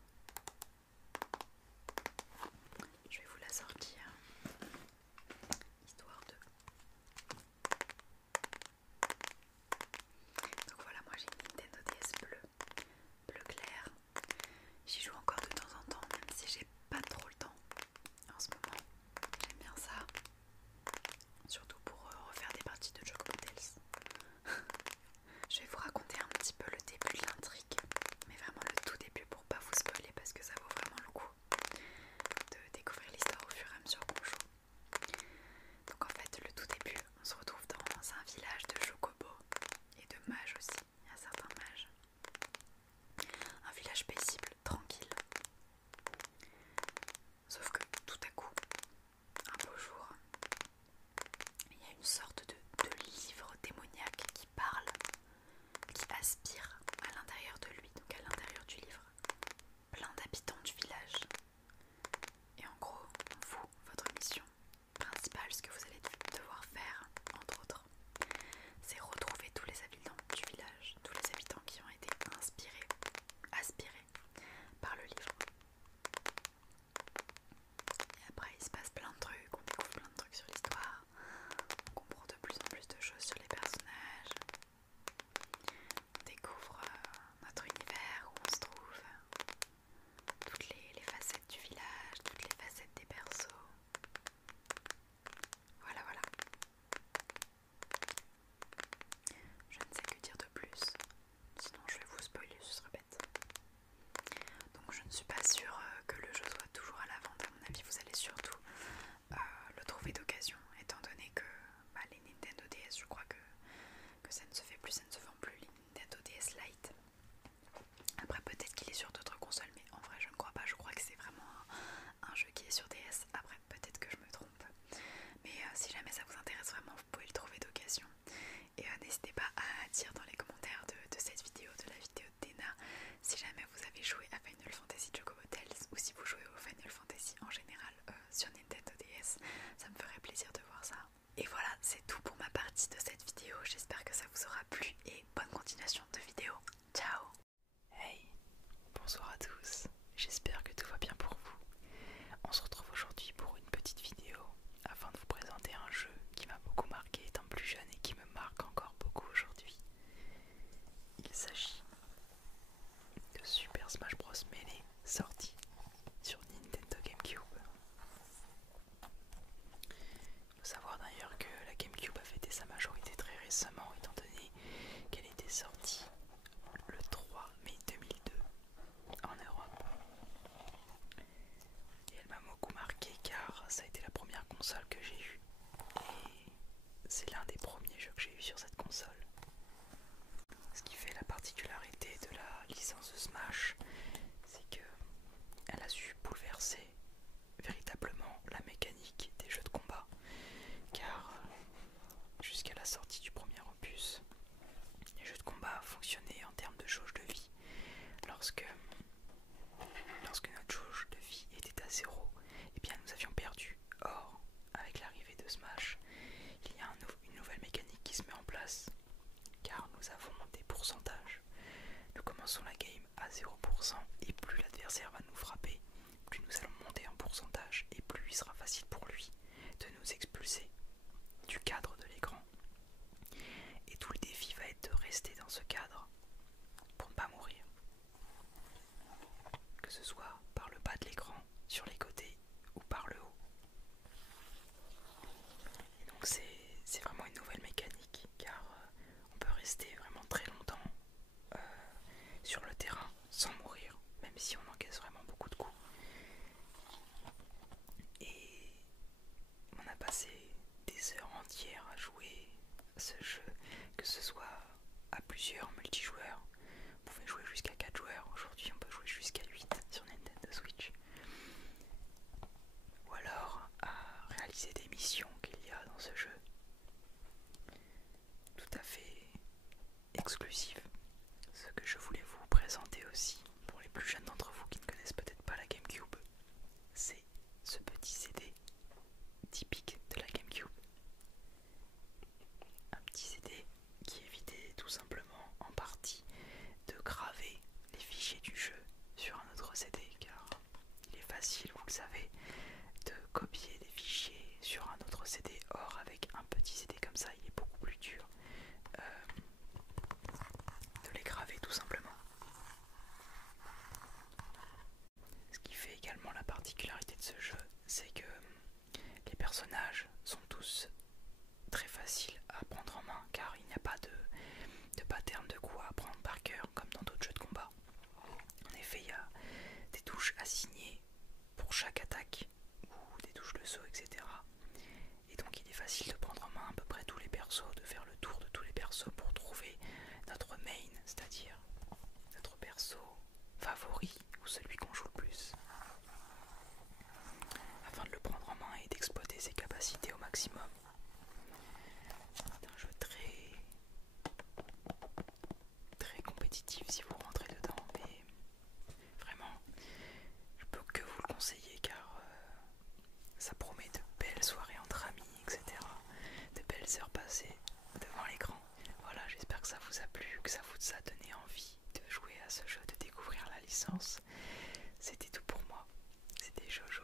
Je vais vous la sortir, histoire de... Donc voilà, moi j'ai une Nintendo DS bleu clair. J'y joue encore de temps en temps, même si j'ai pas trop le temps en ce moment. J'aime bien ça, surtout pour refaire des parties de Chocobo Tales. Je vais vous raconter un petit peu le début de l'intrigue, mais vraiment le tout début pour pas vous spoiler parce que ça vaut vraiment le coup de découvrir l'histoire au fur et à mesure qu'on joue. Donc en fait le tout début on se retrouve dans un village de chocobo et de mages aussi, il y a certains mages. Un village paisible, tranquille. Sauf que tout à coup, un beau jour, il y a une sorte de livre démoniaque qui parle, qui aspire à l'intérieur de lui, donc à l'intérieur du livre, plein d'habitants du village. Et en gros, vous, votre mission principale, ce que vous allez devoir faire, entre autres, c'est retrouver tous les habitants du village, tous les habitants qui ont été aspirés par le livre. Et après, il se passe plein de trucs, on découvre plein de trucs sur l'histoire, on comprend de plus en plus de choses sur les personnages, on découvre notre univers où on se trouve, toutes les facettes du village, toutes les facettes des persos. Voilà. Je ne sais que dire de plus, sinon je vais vous spoiler, ce serait bête. Donc je ne suis pas sûre que le jeu soit toujours à la vente, à mon avis vous allez surtout le trouver d'occasion, étant donné que les Nintendo DS, je crois que ça ne se fait plus, ça ne se vend plus, les Nintendo DS Lite. Après peut-être qu'il est sur d'autres consoles, mais en vrai je ne crois pas, je crois que c'est vraiment un jeu qui est sur DS. Après peut-être que je me trompe, mais si jamais ça vous intéresse vraiment, vous pouvez le trouver d'occasion. Et n'hésitez pas à dire dans les commentaires de cette vidéo, de la vidéo de Dena, si jamais vous avez joué à Final Fantasy Chocobo Tales ou si vous jouez au Final Fantasy en général sur Nintendo DS. Ça me ferait plaisir de voir ça. Et voilà, c'est tout pour ma partie de cette vidéo. J'espère que ça vous aura plu et bonne continuation de vidéo. Ciao! Hey, bonsoir à tous, j'espère que tout va bien pour vous. On se retrouve aujourd'hui pour une petite vidéo afin de vous présenter un jeu qui m'a beaucoup marqué étant plus jeune et qui me marque encore beaucoup aujourd'hui. Il s'agit de Super Smash Bros Melee, sorti sur Nintendo GameCube. Il faut savoir d'ailleurs que la GameCube a fêté sa majorité console. Ce qui fait la particularité de la licence de Smash, c'est que elle a su bouleverser véritablement la mécanique des jeux de combat, car jusqu'à la sortie du premier opus, les jeux de combat fonctionnaient en termes de jauge de vie. Lorsque notre jauge de vie était à 0, eh bien nous avions perdu. Or, avec l'arrivée de Smash, il y a une nouvelle mécanique qui se met en place, car nous avons des pourcentages. Nous commençons la game à 0%, et plus l'adversaire va nous frapper, plus nous allons monter en pourcentage, et plus il sera facile pour lui de nous expulser du cadre de l'écran. Et tout le défi va être de rester dans ce cadre pour ne pas mourir. Que ce soit par le bas de l'écran, sur les côtés ou par le haut. Et donc c'est vraiment une nouvelle mécanique, car on peut rester vraiment très longtemps sur le terrain sans mourir, même si on encaisse vraiment beaucoup de coups. Et on a passé des heures entières à jouer à ce jeu, que ce soit à plusieurs multijoueurs. On pouvait jouer jusqu'à 4 joueurs, aujourd'hui on peut jouer jusqu'à 8 sur Nintendo Switch. Ou alors à réaliser des missions qu'il y a dans ce jeu, tout à fait exclusives. Ce que je voulais vous présenter aussi, pour les plus jeunes d'entre vous qui ne connaissent peut-être pas la GameCube, c'est ce petit CD typique de la GameCube. Un petit CD qui évitait tout simplement en partie de graver les fichiers du jeu sur un autre CD, car il est facile, vous le savez, de copier des fichiers sur un autre CD. Or, avec un petit CD comme ça, il est beaucoup plus dur de les graver tout simplement. Ce qui fait également la particularité de ce jeu, c'est que les personnages sont tous très faciles à prendre en main, car il n'y a pas de pattern de coups à apprendre par cœur comme dans d'autres jeux de combat. En effet, il y a des touches assignées pour chaque attaque, ou des touches de saut, etc. Et donc il est facile de prendre en main à peu près tous les persos, de faire le tour de tous les persos pour trouver notre main, c'est-à-dire notre perso favori ou celui qu'on joue le plus, afin de le prendre en main et d'exploiter ses capacités au maximum. C'est un jeu très compétitif si vous rentrez dedans, mais vraiment je peux que vous le conseiller, car ça promet de belles soirées entre amis, etc. De belles heures passées devant l'écran. Voilà, j'espère que ça vous a plu, que ça vous a donné envie de jouer à ce jeu, de découvrir la licence. C'était tout pour moi, c'était Jojo.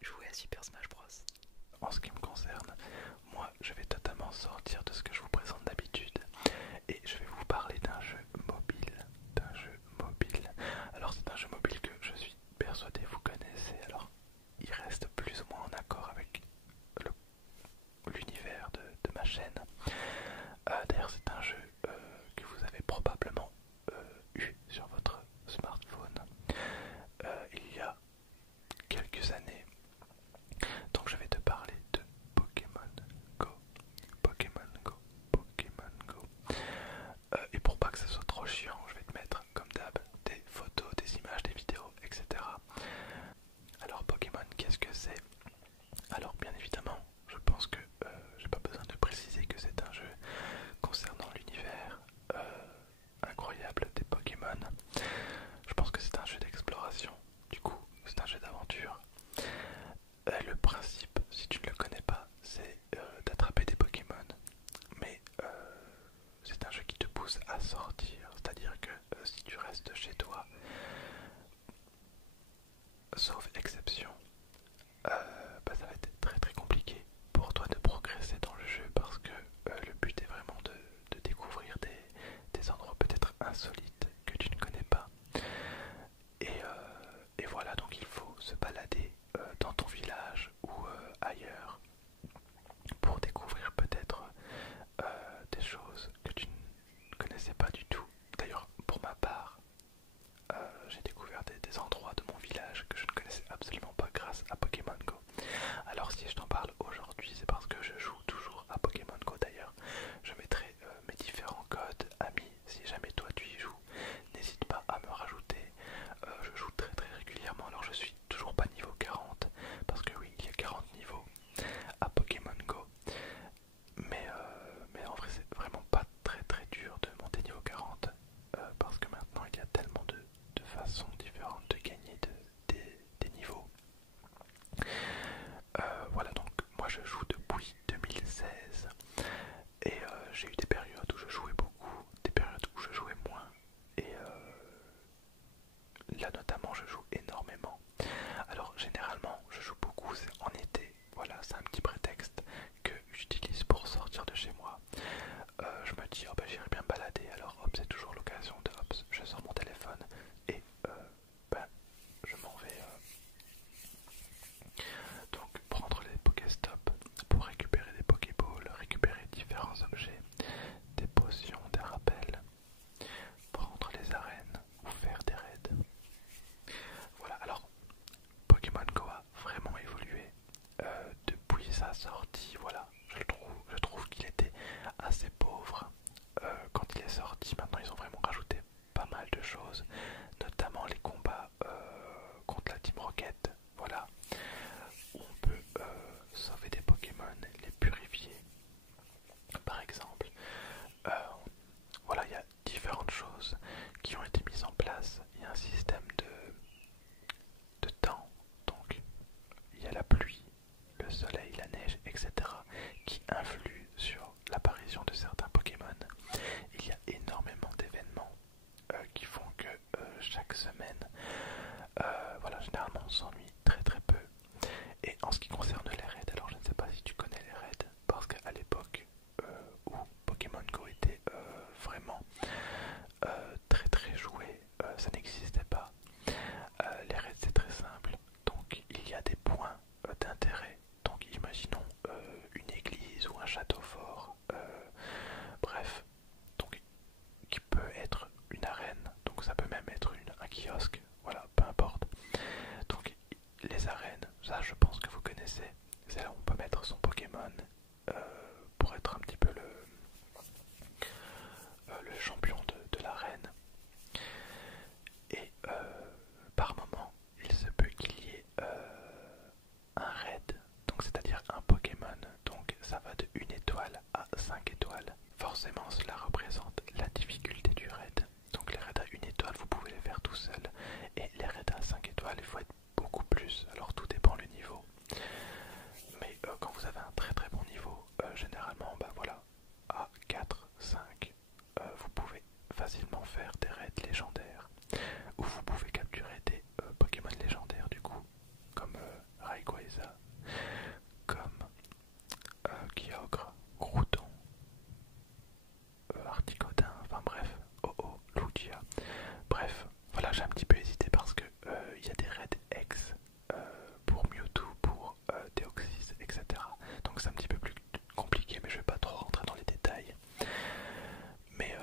Jouer à Super Smash Bros. En ce qui me concerne, moi je vais totalement sortir de ce que je vous présente d'habitude et je vais vous parler d'un jeu mobile. Alors c'est un jeu mobile que je suis persuadé vous connaissez. Alors il reste plus ou moins en accord avec l'univers de ma chaîne. D'ailleurs c'est un jeu que vous avez probablement eu sur votre smartphone il y a quelques années. Donc je vais te parler de Pokémon Go. Et pour pas que ce soit trop chiant, je vais te mettre comme d'hab des photos, des images, des vidéos, etc. Alors Pokémon, qu'est-ce que c'est? Alors bien évidemment, je pense que j'ai pas besoin de préciser que c'est un jeu concernant l'univers incroyable des Pokémon. Je pense que c'est un jeu d'exploration, du coup c'est un jeu d'aventure. Le principe, si tu ne le connais pas, c'est d'attraper des Pokémon, mais c'est un jeu qui te pousse à sortir, c'est-à-dire que si tu restes chez toi, sauf exception, ça va être très très compliqué pour toi de progresser dans le jeu, parce que le but est vraiment de découvrir des endroits peut-être insolites que tu ne connais pas. Et voilà, donc il faut se balader dans ton village ou ailleurs pour découvrir peut-être des choses que tu ne connaissais pas du tout. D'ailleurs, pour ma part, j'ai découvert des endroits de mon village que je ne connaissais absolument pas grâce à Pokémon Go. Alors si je t'en parle aujourd'hui, c'est parce que je joue toujours à Pokémon Go. D'ailleurs, je mets étoiles, forcément cela représente la difficulté du raid. Donc les raids à 1 étoile, vous pouvez les faire tout seul. Et les raids à 5 étoiles, il faut être beaucoup plus. Alors tout dépend le niveau. Mais quand vous avez un très bon niveau, généralement, bah voilà, à 4, 5, vous pouvez facilement faire des raids légendaires. Ou vous pouvez capturer des Pokémon légendaires du coup, comme Rayquaza, comme Kyogre, Groudon, Artigodin, enfin bref, Oh-Oh, Lugia. Bref, voilà, j'ai un petit peu hésité parce que il y a des raids X pour Mewtwo, pour Deoxys, etc. Donc c'est un petit peu plus compliqué, mais je vais pas trop rentrer dans les détails. Mais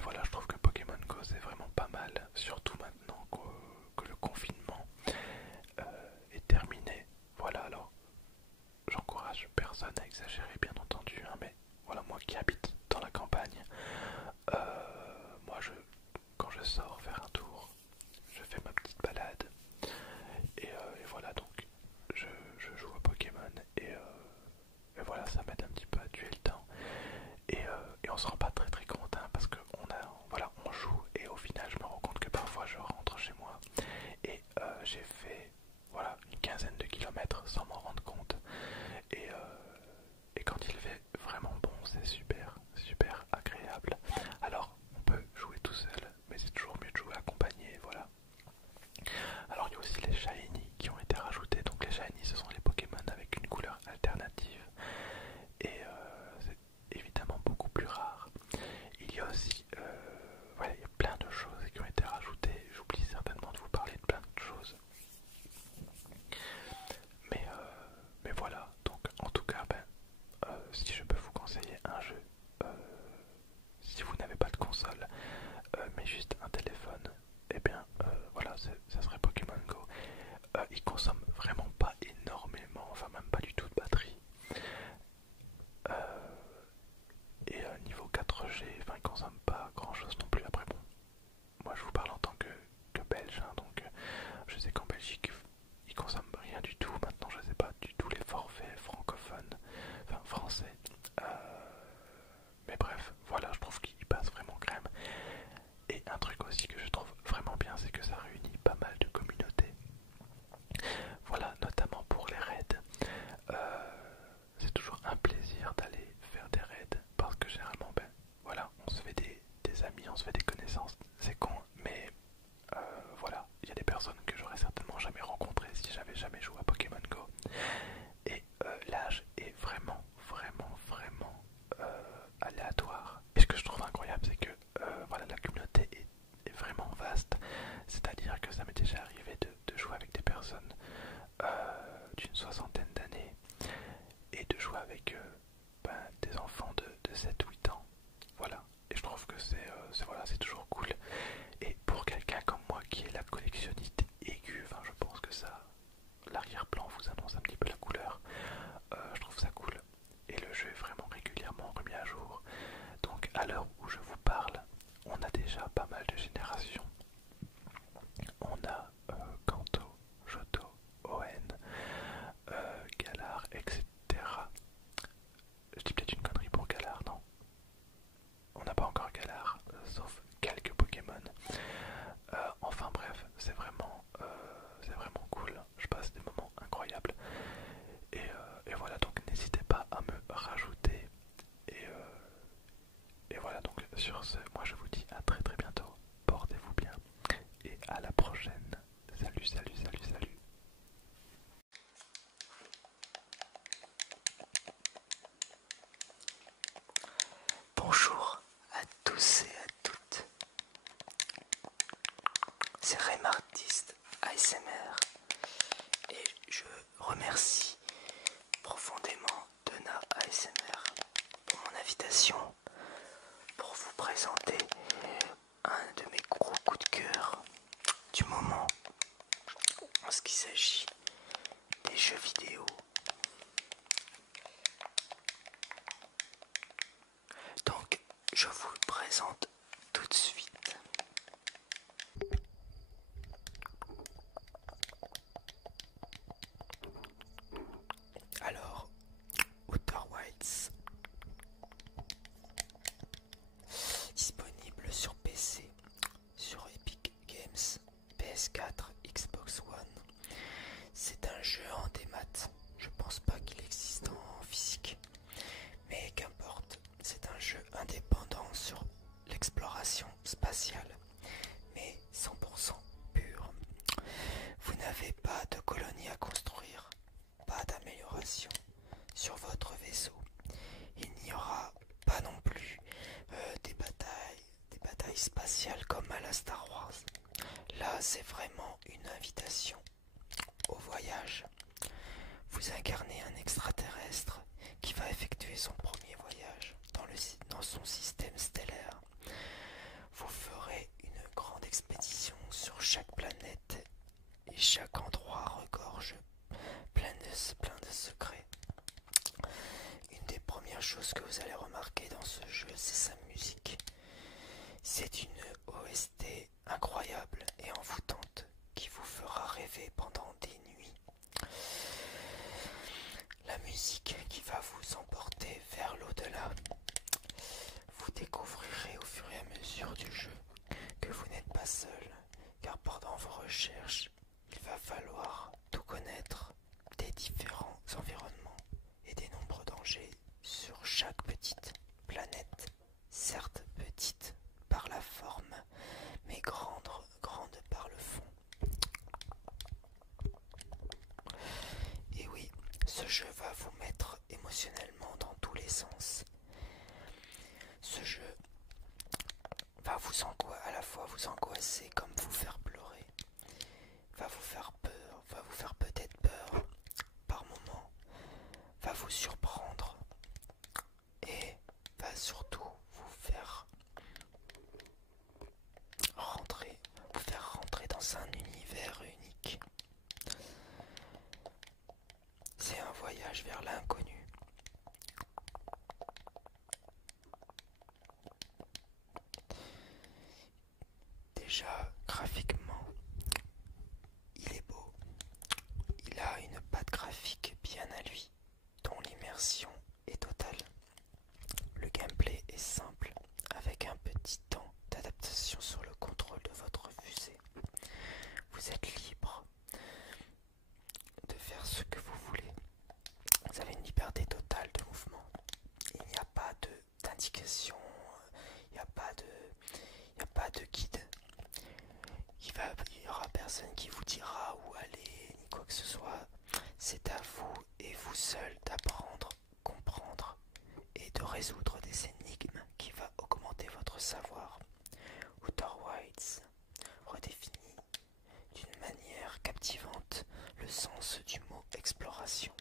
voilà, je trouve que Pokémon Go c'est vraiment pas mal, surtout maintenant que le confinement est terminé. Voilà, alors j'encourage personne à exagérer bien entendu, hein, mais voilà, moi qui habite dans la campagne, moi quand je sors faire un tour, je fais ma petite balade et voilà, donc je joue à Pokémon et voilà, ça m'aide un petit peu à tuer le temps et on se rend pas très compte, hein, parce que voilà, on joue et au final je me rends compte que parfois je rentre chez moi et j'ai fait voilà une quinzaine de kilomètres sans m'en rendre compte et quand il fait vraiment bon, c'est super agréable. Alors on peut jouer tout seul, mais c'est toujours mieux de jouer accompagné, voilà. Alors il y a aussi les shiny qui ont été rajoutés. Donc les shiny, ce sont les Pokémon avec une couleur alternative et c'est évidemment beaucoup plus rare. Il y a aussi voilà, il y a plein de choses qui ont été rajoutées. J'oublie certainement de vous parler de plein de choses, mais voilà. Donc en tout cas, si je peux vous conseiller un jeu, si vous n'avez pas de console mais juste un téléphone, et bien voilà, ça serait Pokémon Go. Il consomme vraiment pas énormément, enfin même pas du tout de batterie. Et niveau 4G, enfin il consomme pas grand chose non plus. Après bon, moi je vous parle en tant que belge, hein, donc je sais qu'en Belgique ils consomment rien du tout. Maintenant je sais pas du tout les forfaits francophones, enfin français. Mais bref, voilà, je trouve qu'il passe vraiment crème. Et un truc aussi que je trouve vraiment bien, c'est que ça réunit pas mal de communautés. Voilà, notamment pour les raids. C'est toujours un plaisir d'aller faire des raids parce que généralement, voilà, on se fait des amis, on se fait des connaissances. C'est con, mais voilà, il y a des personnes que j'aurais certainement jamais rencontrées si j'avais jamais joué à Pokémon Go. Et l'âge est vraiment aléatoire. Et ce que je trouve incroyable, c'est que voilà, la communauté est vraiment vaste. C'est-à-dire que ça m'est déjà arrivé de jouer avec des personnes d'une soixantaine d'années et de jouer avec des enfants de 7-8 ans. Voilà. Et je trouve que c'est toujours cool. Et pour quelqu'un comme moi qui est la collectionniste aiguë, enfin je pense que ça, l'arrière-plan vous annonce un petit peu la couleur. Je trouve ça cool. Et le jeu est vraiment régulièrement remis à jour. Donc à l'heure où je vous parle, on a déjà pas mal de générations. On a Kanto, Johto, ON, Galar, etc. Je dis peut-être une connerie pour Galar, non? On n'a pas encore Galar, sauf quelques Pokémon. Enfin bref, c'est vraiment cool. Je passe des moments incroyables. Et voilà, donc n'hésitez pas à me rajouter. Et voilà, donc sur ce, moi je vous dis à très bientôt. Portez-vous bien. Et à la prochaine. Salut. Bonjour à tous et à toutes. C'est Raymartiste ASMR et je remercie profondément Donna ASMR pour mon invitation pour vous présenter un de mes gros coups de cœur du moment en ce qui s'agit des jeux vidéo. Donc je vous le présente tout de suite. Alors, Outer Wilds, exploration spatiale, mais 100% pure. Vous n'avez pas de colonie à construire, pas d'amélioration sur votre vaisseau. Il n'y aura pas non plus des batailles spatiales comme à la Star Wars. Là, c'est vraiment une invitation au voyage. Vous incarnez un extraterrestre qui va effectuer son premier voyage dans son système stellaire. Vous ferez une grande expédition sur chaque planète et chaque endroit regorge plein de secrets. Une des premières choses que vous allez remarquer dans ce jeu, c'est sa musique. C'est une OST incroyable et envoûtante qui vous fera rêver pendant des nuits. La musique qui va vous emporter vers l'au-delà. Vous découvrirez au fur et à mesure du jeu que vous n'êtes pas seul, car pendant vos recherches, il va falloir tout connaître des différents environnements et des nombreux dangers sur chaque petite planète, certes petite par la forme, mais grande par le fond. Et oui, ce jeu va vous mettre émotionnellement dans tous les sens. Ce jeu va à la fois vous angoisser comme vous faire pleurer, va vous faire peur, va vous faire peut-être peur par moments, va vous surprendre et va surtout vous faire rentrer dans un univers unique. C'est un voyage vers l'inconnu. Déjà, graphiquement, il est beau. Il a une patte graphique bien à lui, dont l'immersion est totale. Le gameplay est simple, avec un petit temps d'adaptation sur le contrôle de votre fusée. Vous êtes libre de faire ce que vous voulez. Vous avez une liberté totale de mouvement. Il n'y a pas d'indication, il n'y a pas de guide. Il n'y aura personne qui vous dira où aller, ni quoi que ce soit. C'est à vous et vous seul d'apprendre, comprendre et de résoudre des énigmes qui va augmenter votre savoir. Outer Wilds redéfinit d'une manière captivante le sens du mot exploration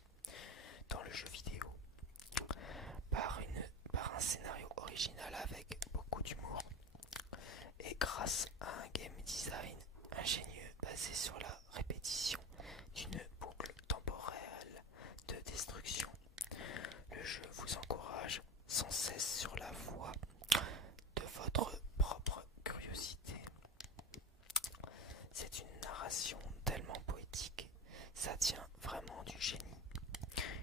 dans le jeu vidéo par un scénario original avec beaucoup d'humour et grâce à un game design ingénieux basé sur la répétition d'une boucle temporelle de destruction. Le jeu vous encourage sans cesse sur la voie de votre propre curiosité. C'est une narration tellement poétique, ça tient vraiment du génie.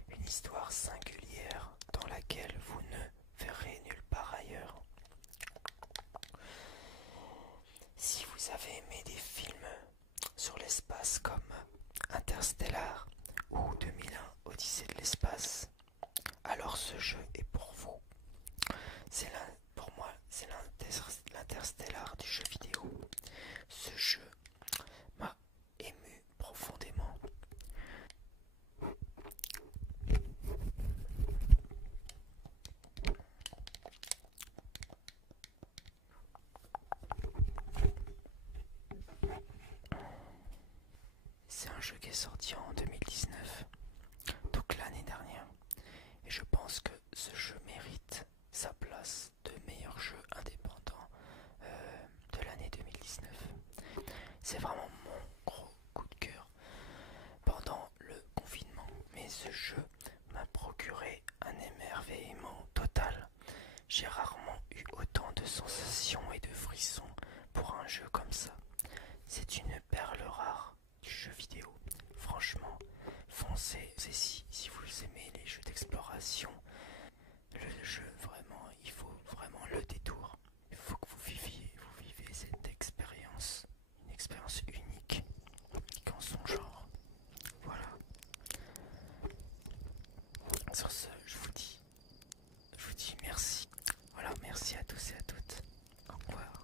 Une histoire singulière dans laquelle vous ne verrez nulle part ailleurs. Si vous avez aimé des films sur l'espace comme Interstellar ou 2001 Odyssée de l'espace, alors ce jeu est pour vous. Pour moi, c'est l'Interstellar du jeu vidéo. Ce jeu m'a ému profondément. C'est un jeu qui est sorti en 2019, donc l'année dernière, et je pense que ce jeu mérite sa place de meilleur jeu indépendant de l'année 2019. C'est vraiment mon gros coup de cœur pendant le confinement, mais ce jeu m'a procuré un émerveillement total. J'ai rarement eu autant de sensations et de frissons pour un jeu comme ça. C'est une perle rare du jeu vidéo. Franchement, foncez si vous aimez les jeux d'exploration. Le jeu, vraiment, il faut vraiment le détour. Il faut que vous vivez cette expérience. Une expérience unique en son genre. Voilà. Sur ce, je vous dis merci. Voilà, merci à tous et à toutes. Au revoir.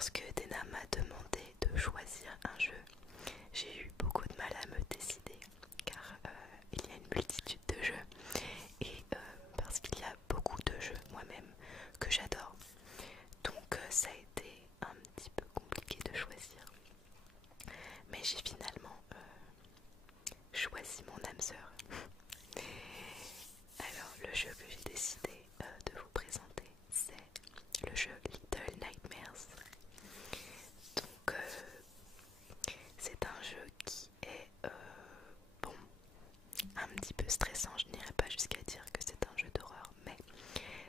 lorsque Dena m'a demandé de choisir un jeu, j'ai eu beaucoup de mal à me décider car il y a une multitude de jeux et parce qu'il y a beaucoup de jeux moi-même que j'adore. Donc ça a été un petit peu compliqué de choisir. Mais j'ai finalement choisi mon âme sœur. Alors le jeu que j'ai décidé de vous présenter, c'est le jeu Little Nightmares. Donc c'est un jeu qui est bon, un petit peu stressant. Je n'irai pas jusqu'à dire que c'est un jeu d'horreur, mais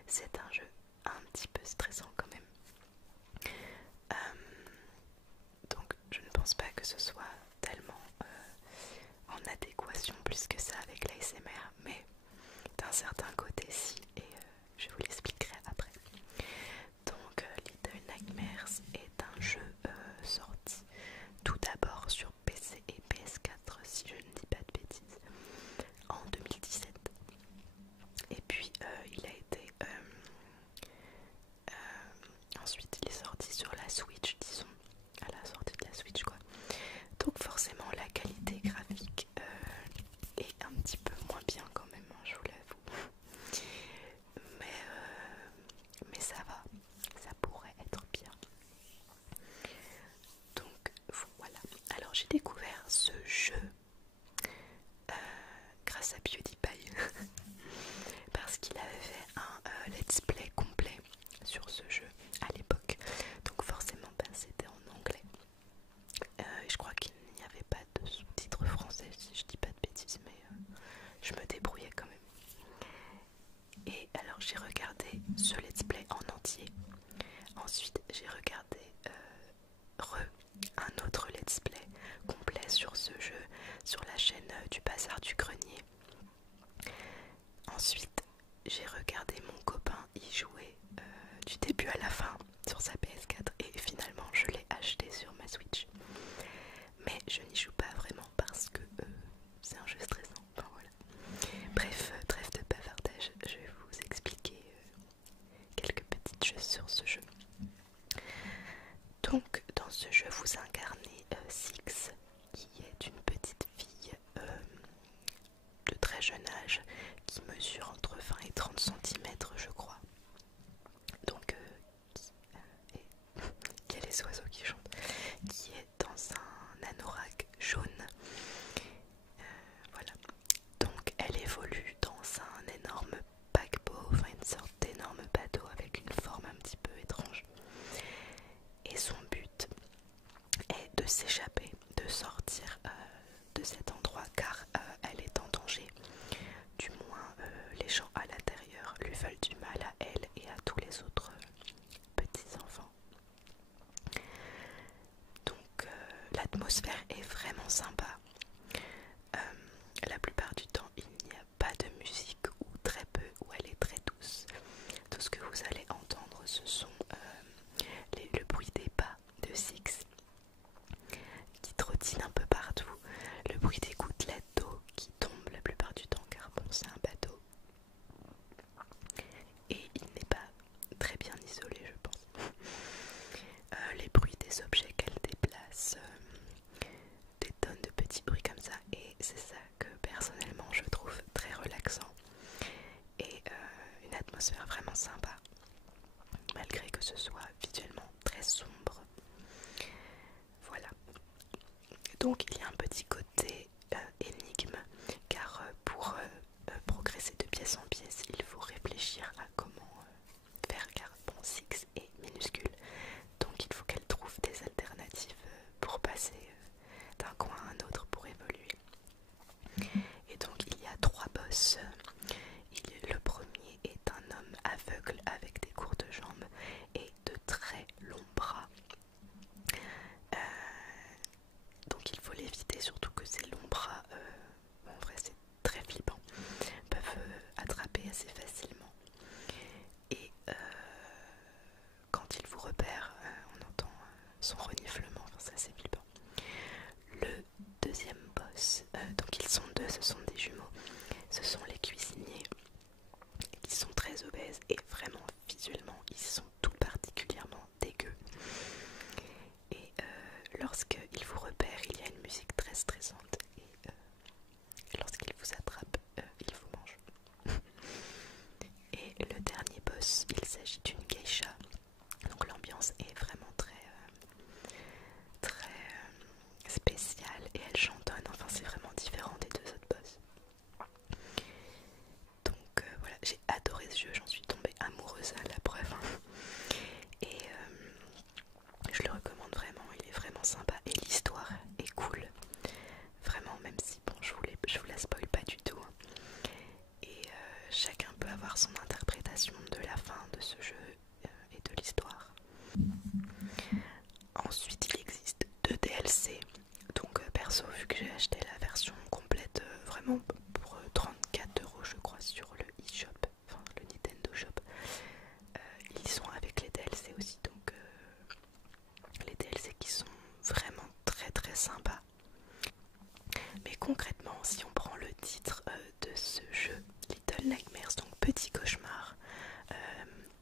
c'est un jeu un petit peu stressant quand même. Donc je ne pense pas que ce soit tellement en adéquation plus que ça avec l'ASMR, mais d'un certain côté si, et je vous l'expliquerai après. Donc Little Nightmares est un jeu sorti tout d'abord sur PC et PS4 si je ne dis pas de bêtises en 2017, et puis il a été ensuite il est sorti sur la Switch, disons à la sortie de la Switch quoi. Donc forcément la qualité graphique est un petit peu moins bien quand même, hein, je vous l'avoue. Mais ça va, ça pourrait être pire. Donc voilà. Alors j'ai découvert ce jeu grâce à PewDiePie parce qu'il avait fait un let's play complet sur ce jeu à l'époque. Donc forcément c'était en anglais. Je crois qu'il n'y avait pas de sous-titres français si je dis pas de bêtises, mais je me débrouillais quand même. Et alors j'ai regardé ce let's play en entier. Ensuite j'ai regardé un autre let's play complet sur ce jeu sur la chaîne du Bazar du Grenier. Ensuite j'ai regardé mon copain y jouer du début à la fin sur sa PS4 et finalement je l'ai acheté sur ma Switch. Mais je n'y joue pas vraiment parce que c'est un jeu stressant. Enfin, voilà. Bref, trêve de bavardage, je vais vous expliquer quelques petites choses sur ce jeu. Donc dans ce jeu vous incarnez Six, qui est une petite fille de très jeune âge qui mesure entre 20 et 30 cm je crois. Donc qui a les oiseaux qui chantent, qui est dans un anorak jaune. Voilà. Donc elle évolue dans un énorme paquebot, enfin une sorte d'énorme bateau avec une forme un petit peu étrange. Et son but est de s'échapper, de sortir de cet endroit car elle est en danger. Du moins les gens à l'intérieur lui veulent du mal à elle et à tous les autres petits enfants. Donc l'atmosphère est vraiment sympa. La plupart du temps il n'y a pas de musique ou très peu, ou elle est très douce. Tout ce que vous allez entendre ce sont le bruit des pas de Six qui trottine un peu partout, le bruit des gouttelettes d'eau qui tombent la plupart du temps car bon c'est un bateau et il n'est pas très bien isolé je pense. Les bruits des objets qu'elle déplace, des tonnes de petits bruits comme ça, et c'est ça que personnellement je trouve très relaxant et une atmosphère vraiment sympa malgré que ce soit visuellement très sombre. Voilà. Donc il y a un petit côté énigme car pour progresser de pièce en pièce il faut réfléchir à comment faire car bon Six est minuscule donc il faut qu'elle trouve des alternatives pour passer d'un coin à un autre pour évoluer. Et donc il y a 3 boss. Le premier est un homme aveugle avec des courtes jambes et de très longs bras. Donc il faut l'éviter, surtout que ces longs bras, en vrai c'est très flippant, peuvent attraper assez facilement. Et quand il vous repère, on entend son reniflement, enfin, c'est assez flippant. Le deuxième boss, donc ils sont deux, ce sont des jumeaux, ce sont les cuisiniers qui sont très obèses et vraiment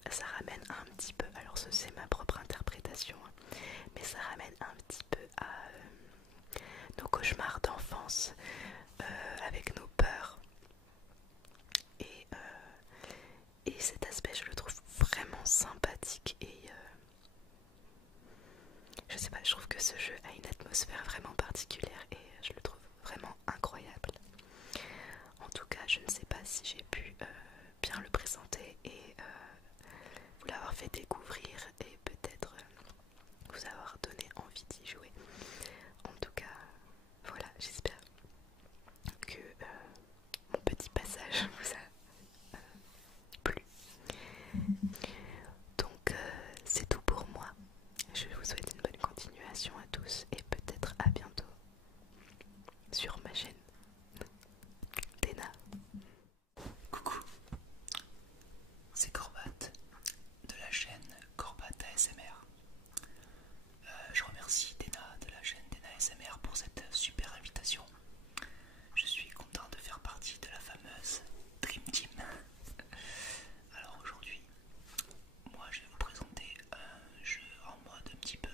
ça ramène un petit peu, alors c'est ma propre interprétation, hein, mais ça ramène un petit peu à nos cauchemars d'enfance, avec nos peurs. Et cet aspect, je le trouve vraiment sympathique et je sais pas, je trouve que ce jeu a une atmosphère vraiment particulière et je le trouve vraiment incroyable. En tout cas, je ne sais pas si j'ai pu bien le présenter et vous l'avoir fait découvrir et peut-être vous avoir donné envie d'y jouer. En tout cas, voilà, j'espère que mon petit passage vous a plu. Donc c'est tout pour moi. Je vous souhaite une bonne continuation à tous et peut-être à bientôt sur ma chaîne. Dena. Coucou, c'est Corbat de la chaîne Corbat ASMR. Je remercie Dena de la chaîne Dena ASMR pour cette super invitation. Je suis content de faire partie de la fameuse Dream Team. Alors aujourd'hui, moi je vais vous présenter un jeu en mode un petit peu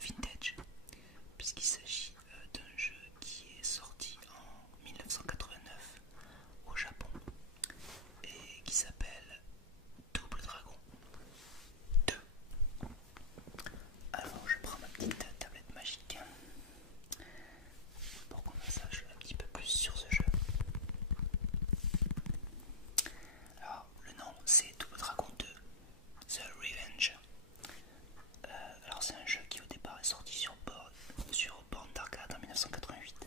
vintage, puisqu'il s'agit d'un jeu qui est sorti en 1989 au Japon et qui s'appelle Double Dragon 2. Alors je prends ma petite tablette magique pour qu'on en sache un petit peu plus sur ce jeu. Alors le nom c'est Double Dragon 2 The Revenge. Alors c'est un jeu qui au départ est sorti sur borne d'arcade en 1988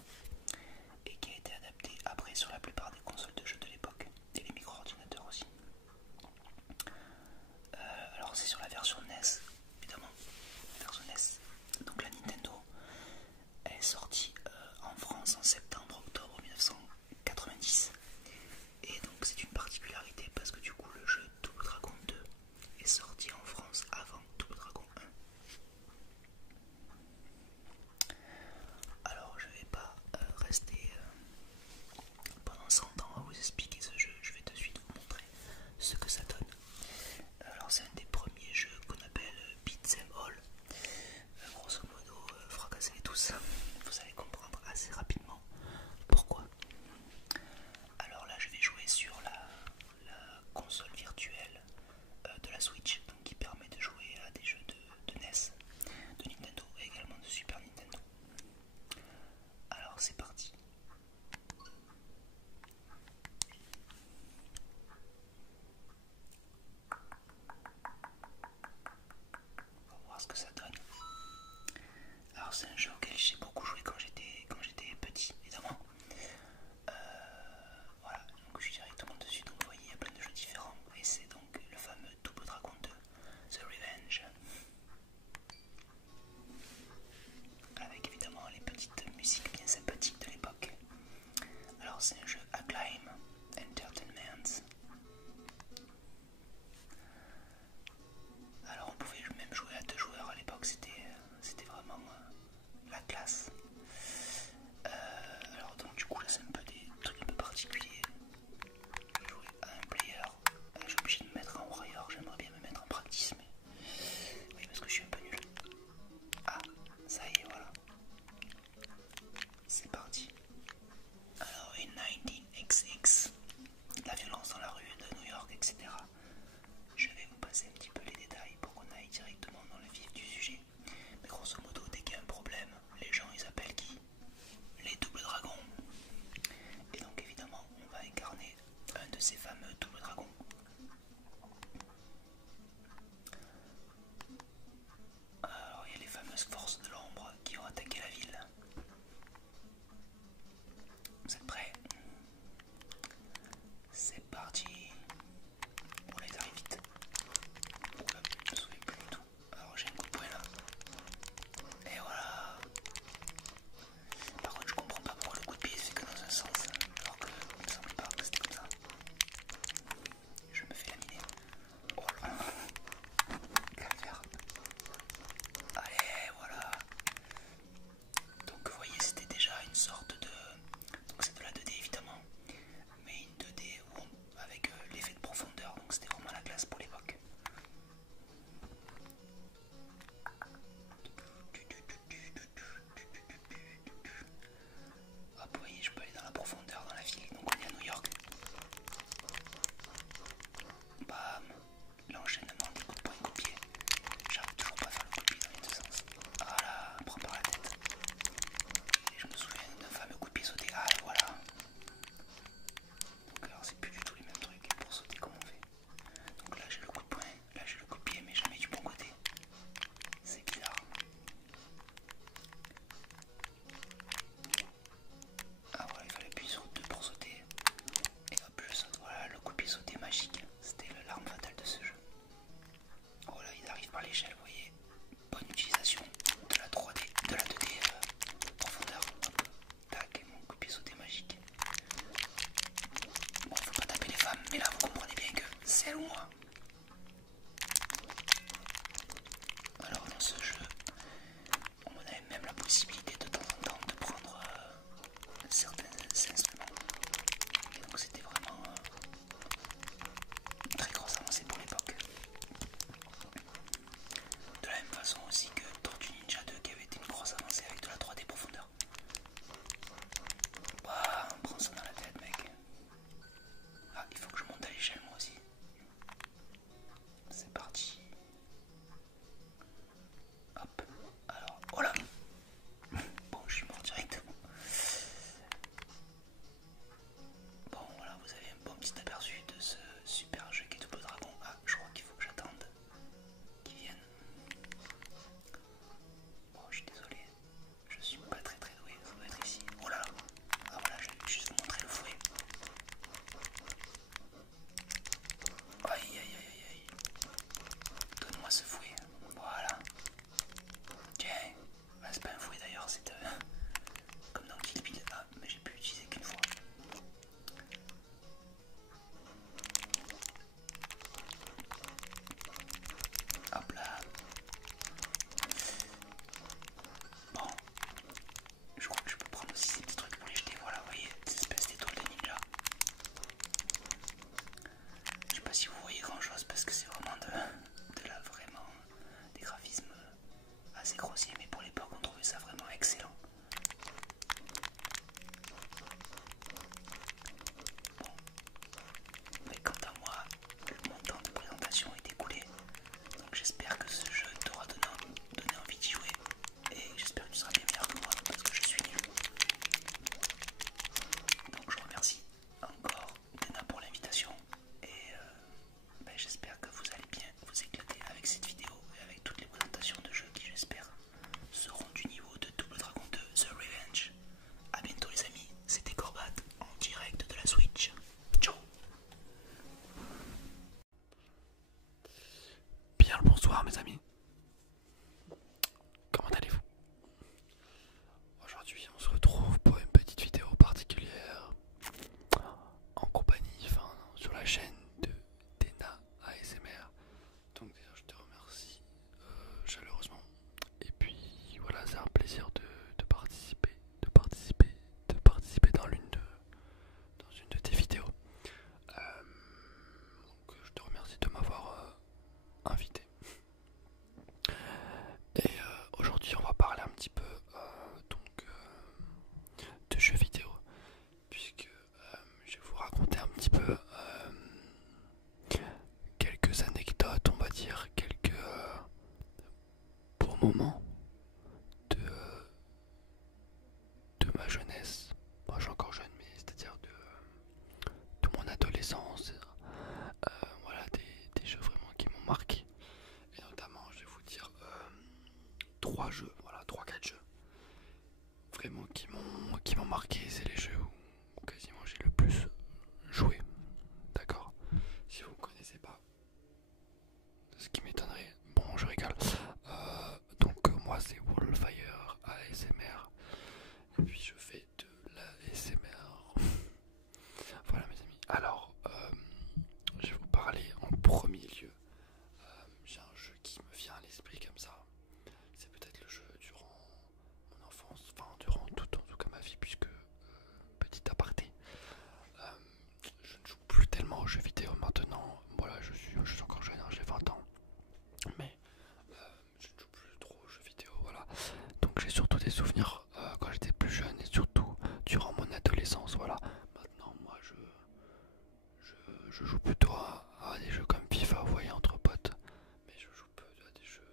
et qui a été adapté après sur la plupart des consoles de jeux de l'époque et les micro-ordinateurs aussi. Alors c'est sur la version NES, évidemment, la version NES. Donc la Nintendo, elle est sortie en France en septembre-octobre 1990. Et donc c'est une particularité parce que du coup le jeu Double Dragon 2 est sorti en France avant Double Dragon 1. Alors je vais pas rester pendant 100 ans à vous expliquer ce jeu, je vais tout de suite vous montrer ce que ça donne. Alors c'est un des premiers jeux qu'on appelle beat'em all. Grosso modo, fracassez-les tous. Vous allez comprendre assez rapidement pourquoi. Alors là je vais jouer sur la console virtuelle de la Switch, donc qui permet de jouer à des jeux de NES, de Nintendo et également de Super Nintendo. Alors c'est parti. On va voir ce que ça donne. Alors c'est un jeu auquel j'ai beaucoup joué quand j'étais petit, évidemment. Voilà, donc je suis directement dessus, donc vous voyez il y a plein de jeux différents. Et c'est donc le fameux Double Dragon 2 The Revenge. Avec évidemment les petites musiques bien sympathiques de l'époque. Alors c'est un jeu Acclaim Entertainment. Alors on pouvait même jouer à 2 joueurs à l'époque, c'était vraiment la classe. Alors donc du coup là c'est un peu des trucs un peu particuliers. Je vais jouer à un player. Je suis obligé de me mettre en warrior, j'aimerais bien me mettre en practice mais oui parce que je suis un peu nul. Ah ça y est, voilà. C'est parti. Alors in 19XX, la violence dans la rue de New York, etc. Je vais vous passer un petit peu les détails pour qu'on aille directement dans le vif du sujet. Mais grosso modo, dès qu'il y a un problème, les gens ils appellent qui? Les doubles dragons. Et donc évidemment, on va incarner un de ces fameux doubles dragons. Alors il y a les fameuses forces de l'ombre qui ont attaqué la ville. Vous êtes prêts? C'est parti. Oula, il arrive vite. Oula, je me souviens plus du tout. Alors j'ai un coup de poing là. Et voilà. Par contre je comprends pas pourquoi le coup de pied se fait que dans un sens. Alors que il me semble pas que c'était comme ça. Je me fais laminer. Oh là. Calvaire. Allez, voilà. Donc vous voyez c'était déjà une sorte de... Donc c'est de la 2D évidemment. Mais une 2D avec l'effet de profondeur. Donc c'était vraiment la classe pour l'époque. moments de, de ma jeunesse. Moi, je suis encore jeune, mais c'est-à-dire de mon adolescence. Voilà, des jeux vraiment qui m'ont marqué. Et notamment, je vais vous dire 3 jeux, voilà, 3-4 jeux vraiment qui m'ont marqué. C'est les jeux où quasiment j'ai le plus joué. D'accord? Si vous ne connaissez pas, ce qui m'étonnerait, bon, je rigole. Donc moi c'est Wallfire ASMR, et puis je fais de la ASMR. Voilà mes amis. Alors je vais vous parler en premier lieu. J'ai un jeu qui me vient à l'esprit comme ça. C'est peut-être le jeu durant mon enfance, enfin durant toute en tout cas ma vie, puisque petit aparté, je ne joue plus tellement aux jeux vidéo maintenant. Voilà, je suis encore jeune, hein, j'ai 20 ans, mais je ne joue plus trop aux jeux vidéo. Voilà, donc j'ai surtout des souvenirs quand j'étais plus jeune et surtout durant mon adolescence. Voilà, maintenant moi je joue plutôt à des jeux comme FIFA, vous voyez, entre potes, mais je joue peu à des jeux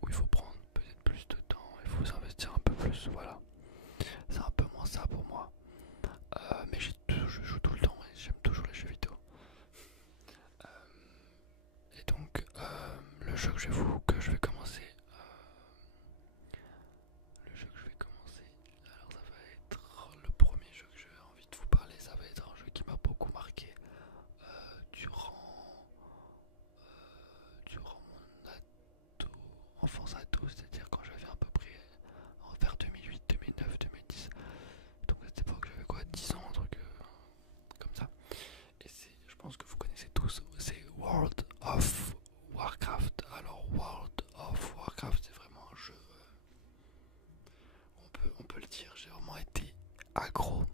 où il faut prendre peut-être plus de temps, il faut s'investir un peu plus. Voilà, c'est un peu moins ça pour moi. Mais je joue tout le temps et j'aime toujours les jeux vidéo. Et donc le jeu que je vais commencer, alors ça va être le premier jeu que j'ai envie de vous parler. Ça va être un jeu qui m'a beaucoup marqué durant mon enfance ado, c'est-à-dire quand j'avais à peu près vers 2008, 2009, 2010. Donc à cette époque j'avais quoi, 10 ans, un truc comme ça. Et je pense que vous connaissez tous, c'est World of Warcraft. Alors World of Warcraft, c'est vraiment un jeu, on peut le dire, j'ai vraiment été accro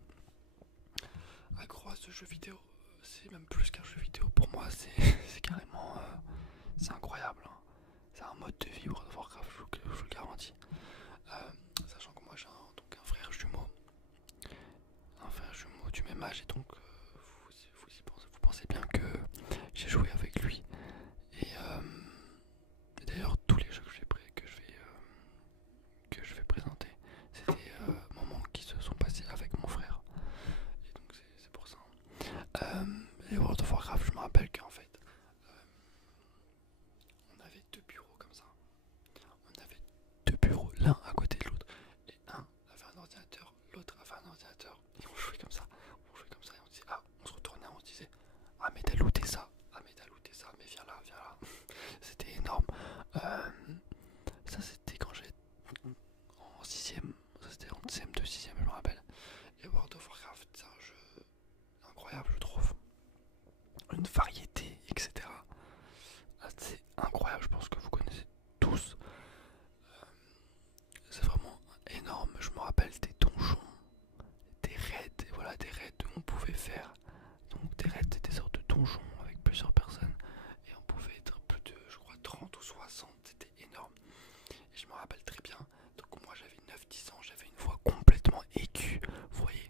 à ce jeu vidéo. C'est même plus qu'un jeu vidéo pour moi, c'est carrément, c'est incroyable, hein. C'est un mode de vie World of Warcraft, je vous le garantis. Sachant que moi j'ai donc un frère jumeau du même âge, et donc vous pensez bien que j'ai joué avec lui. Et d'ailleurs tous les jeux que je vais présenter, c'est des moments qui se sont passés avec mon frère. Et donc c'est pour ça. Et World of Warcraft, je me rappelle qu'en fait on avait 2 bureaux comme ça. On avait 2 bureaux l'un à côté de l'autre. Et un avait un ordinateur, l'autre avait un ordinateur. Et on jouait comme ça. Et on disait, on se retournait, on se disait, ah mais t'as looté ça, mais viens là. C'était énorme. Ça c'était quand j'étais en 6ème. Ça c'était en CM2, 6ème, je me rappelle. Et World of Warcraft, c'est un jeu incroyable, je trouve. Une variété, etc. C'est incroyable, je pense que vous connaissez tous. C'est vraiment énorme. Je me rappelle des donjons, des raids, et voilà, des raids où on pouvait faire. Donc des raids, c'était des sortes de donjons avec plusieurs personnes. Et on pouvait être plus de, je crois, 30 ou 60. C'était énorme. Et je me rappelle très bien. Donc moi j'avais 9-10 ans, j'avais une voix complètement aiguë, vous voyez.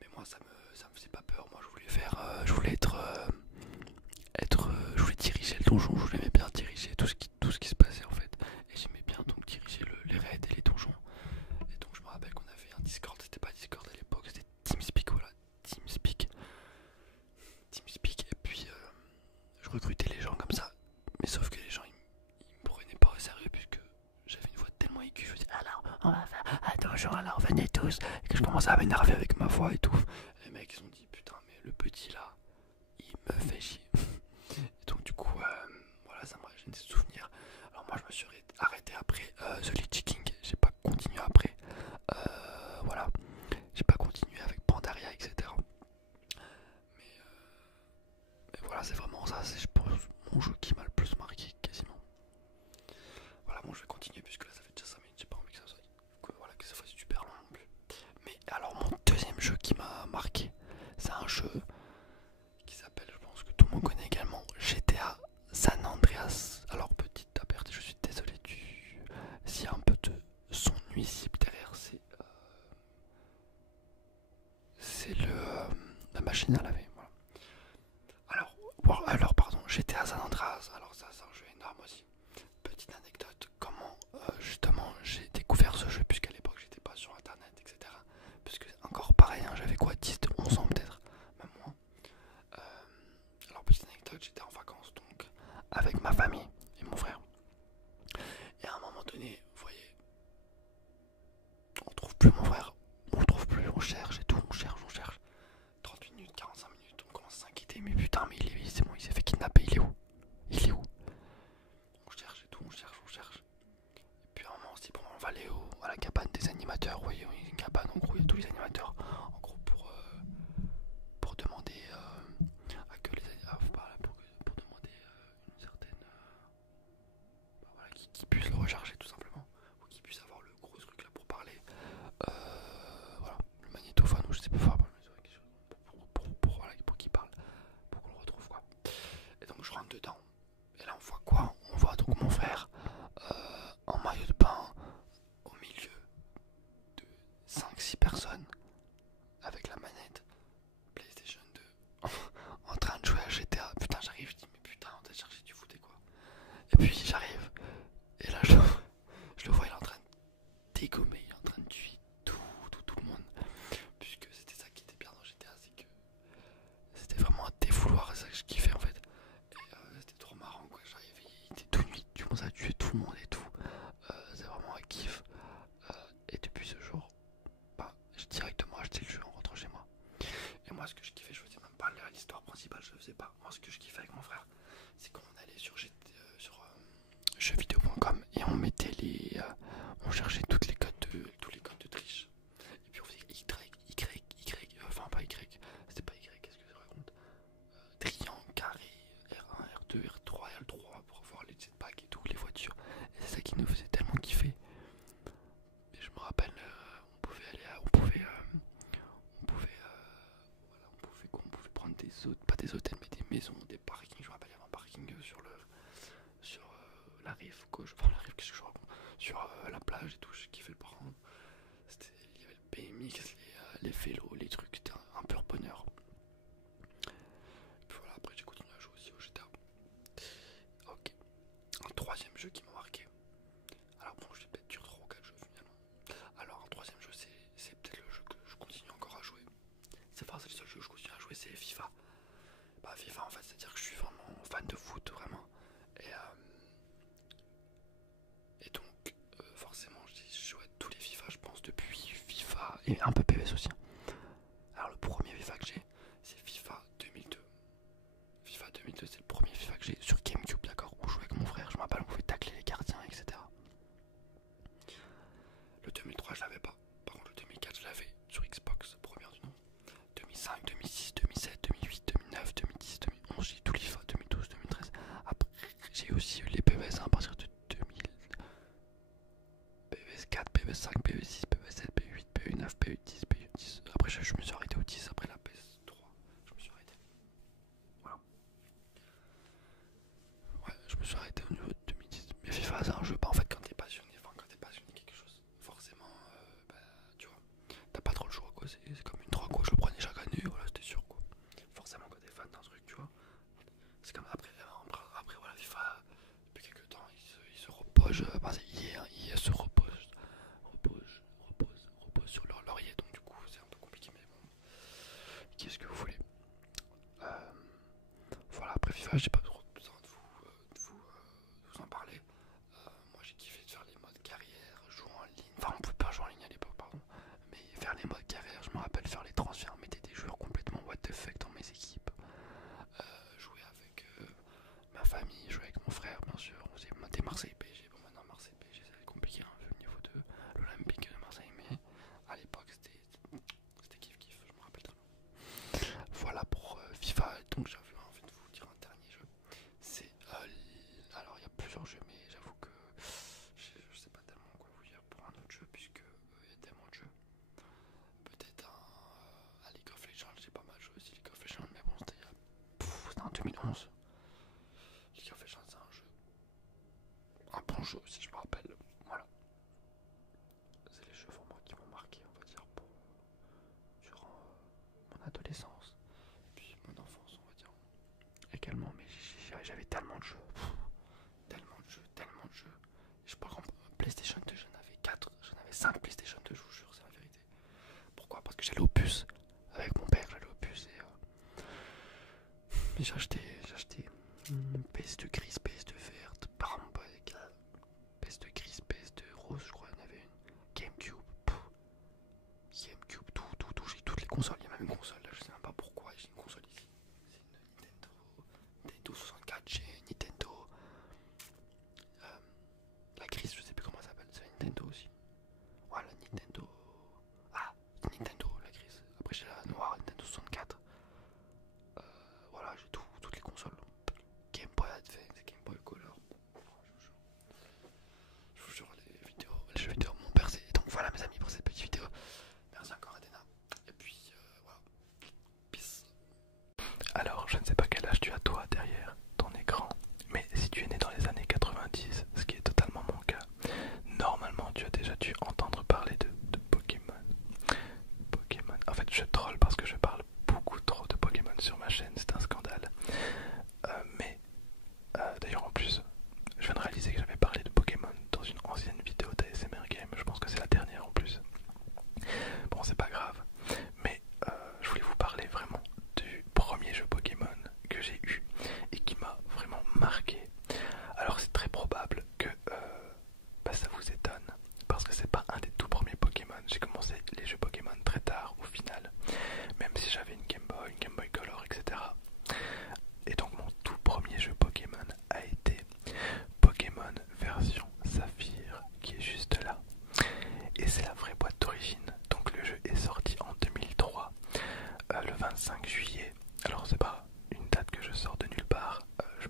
Mais moi ça me faisait pas peur. Moi je voulais je voulais je voulais diriger le donjon. Je voulais bien diriger tout ce qui se passait en fait. Et j'aimais bien donc diriger les raids et les donjons. Et donc je me rappelle qu'on avait un Discord. C'était pas Discord à l'époque, c'était TeamSpeak. Voilà, TeamSpeak. Et puis je recrutais les gens comme ça. Mais sauf que les gens ils me prenaient pas au sérieux, puisque j'avais une voix tellement aiguë. Je me disais, alors on va faire attention, alors venez tous. Et que je commençais à m'énerver avec ma voix et tout. Les mecs ils ont dit, putain mais le petit là il me fait chier. Et donc du coup voilà, ça me rajoute des souvenirs. Alors moi je me suis arrêté après The Lich King. J'ai pas continué après. Voilà, j'ai pas continué avec Pandaria, etc. Mais voilà, c'est vraiment ça, c'est je pense mon jeu qui m'a le plus marqué quasiment. Voilà, bon je vais continuer puisque là ça fait déjà 5 minutes, j'ai pas envie que ça fasse super long non plus. Mais alors mon deuxième jeu qui m'a marqué, c'est un jeu qui s'appelle, je pense que tout le monde connaît également, GTA San Andreas. Alors petite aparté, je suis désolé s'il y a un peu de son nuisible derrière, c'est la machine à laver. Voilà. Alors pardon, GTA San Andreas. Alors ça c'est un jeu énorme aussi. Petite anecdote, avec ma famille et mon frère. Et à un moment donné, vous voyez, on trouve plus mon frère, on le trouve plus, on cherche et tout, on cherche. 30 minutes, 45 minutes, on commence à s'inquiéter, mais putain, mais c'est bon, il s'est fait kidnapper, il est où? On cherche et tout, on cherche. Et puis à un moment on se dit, bon, on va aller à la cabane des animateurs, vous voyez, il y a une cabane, en gros, il y a tous les animateurs, en gros, pour demander à que les pour demander une certaine voilà, qui puisse le recharger tout simplement, ou qui puisse avoir le gros truc là pour parler, voilà, le magnétophone ou je sais pas, pour qu'il parle, pour qu'on le retrouve quoi. Et donc je rentre dedans, et là on voit quoi? On voit donc mon frère en maillot de bain au milieu de 5-6 personnes avec la manette PlayStation 2 en train de jouer à GTA. Putain, j'arrive, je dis mais putain, on t'a cherché du foot et quoi. Et puis j'arrive, et là je le vois, il est en train de dégommer, il est en train de tuer tout le monde. Puisque c'était ça qui était bien dans GTA, c'est que c'était vraiment un défouloir, c'est ça que je kiffais en fait. Et c'était trop marrant quoi, j'arrivais, il était tout nuit, tu commences à tuer tout le monde et tout. C'est vraiment un kiff. Et depuis ce jour, bah, j'ai directement acheté le jeu en rentrant chez moi. Et moi ce que je kiffais, je faisais même pas l'histoire principale, je le faisais pas. Moi ce que je kiffais avec mon frère, c'est qu'on allait sur jeuxvideo.com et on mettait on cherchait tous les codes de triche. Et puis on faisait enfin pas Y, c'était pas Y, qu'est-ce que je raconte, triangle, carré, R1, R2, R3, L3 pour avoir les jetpacks et tout, les voitures. Et c'est ça qui nous faisait tellement kiffer. Et je me rappelle, on pouvait prendre pas des hôtels mais des maisons, des parkings. Je me rappelle, il y avait un parking sur la rive gauche, enfin la rive, qu'est-ce que je raconte, sur la plage et tout, je kiffais le prendre. Il y avait le BMX, les vélos, les trucs, c'était un pur bonheur. Puis voilà, après j'ai continué à jouer aussi au GTA. Ok, un troisième jeu qui m'a marqué. Alors bon, je vais peut-être dire 3 ou 4 jeux finalement. Alors un troisième jeu, c'est peut-être le jeu que je continue encore à jouer. C'est le seul jeu que je continue à jouer, c'est FIFA. Bah FIFA en fait, c'est-à-dire que je suis vraiment fan de foot, vraiment. Et donc forcément je joue à tous les FIFA, je pense, depuis FIFA et un peu PES aussi. Alors le premier FIFA que j'ai, c'est FIFA 2002. FIFA 2002, c'est le premier FIFA que j'ai sur GameCube, d'accord, où je jouais avec mon frère, je me rappelle, on pouvait tacler les gardiens, etc. Le 2003 je l'avais pas, par contre le 2004 je l'avais sur Xbox, première du nom. 2005, 2006, 2007, 2008, 2009, 2010, 2011, j'ai tous les FIFA, 2012, 2013. Après j'ai aussi eu les PES à partir de 2000. PES 4, PES 5, PES 6, PES 7, PES 8, PES 9, PES 10, PES 10. Après je me suis arrêté au 10, après la PS3, je me suis arrêté. Voilà. Ouais, je me suis arrêté au niveau de 2010. Mais FIFA c'est un jeu, bah en fait quand t'es passionné, quelque chose, forcément, bah tu vois, t'as pas trop le choix quoi, c'est comme une drogue quoi, je le prenais chaque année, voilà c'était sûr quoi. Forcément quand t'es fan d'un truc, tu vois, c'est comme après voilà, FIFA, depuis quelques temps il se repose, il se repose sur leur laurier, donc du coup c'est un peu compliqué, mais bon, qu'est-ce que vous voulez. Voilà, après FIFA j'ai pas trop besoin de vous en parler. Moi j'ai kiffé de faire les modes carrière, jouer en ligne, enfin on pouvait pas jouer en ligne à l'époque pardon, mais faire les modes carrière, je me rappelle faire les transferts, mettre des joueurs complètement what the fuck dans mes équipes, jouer avec ma famille, jouer avec mon frère bien sûr, on faisait des Marseille PSG, bon maintenant Marseille PSG ça va être compliqué hein, vu le niveau de l'Olympique de Marseille, mais à l'époque c'était kiff, je me rappelle très bien. Voilà pour FIFA, donc j'avais envie de vous dire un dernier jeu, c'est alors il y a plusieurs jeux mais j'avoue que je sais pas tellement quoi vous dire pour un autre jeu puisque il y a tellement de jeux. Peut-être un League of Legends, j'ai pas mal joué aussi League of Legends, mais bon c'était en 2011. League of Legends c'est un bon jeu si je me rappelle, voilà. C'est les jeux vraiment qui m'ont marqué on va dire durant mon adolescence et puis mon enfance on va dire également, mais j'avais tellement de jeux, tellement de jeux. Je crois qu'en PlayStation 2 j'en avais 4, j'en avais 5 PlayStation 2, je vous jure, c'est la vérité. Pourquoi? Parce que j'allais au puce avec mon père, j'allais au puce et j'ai acheté PS2 grise, PS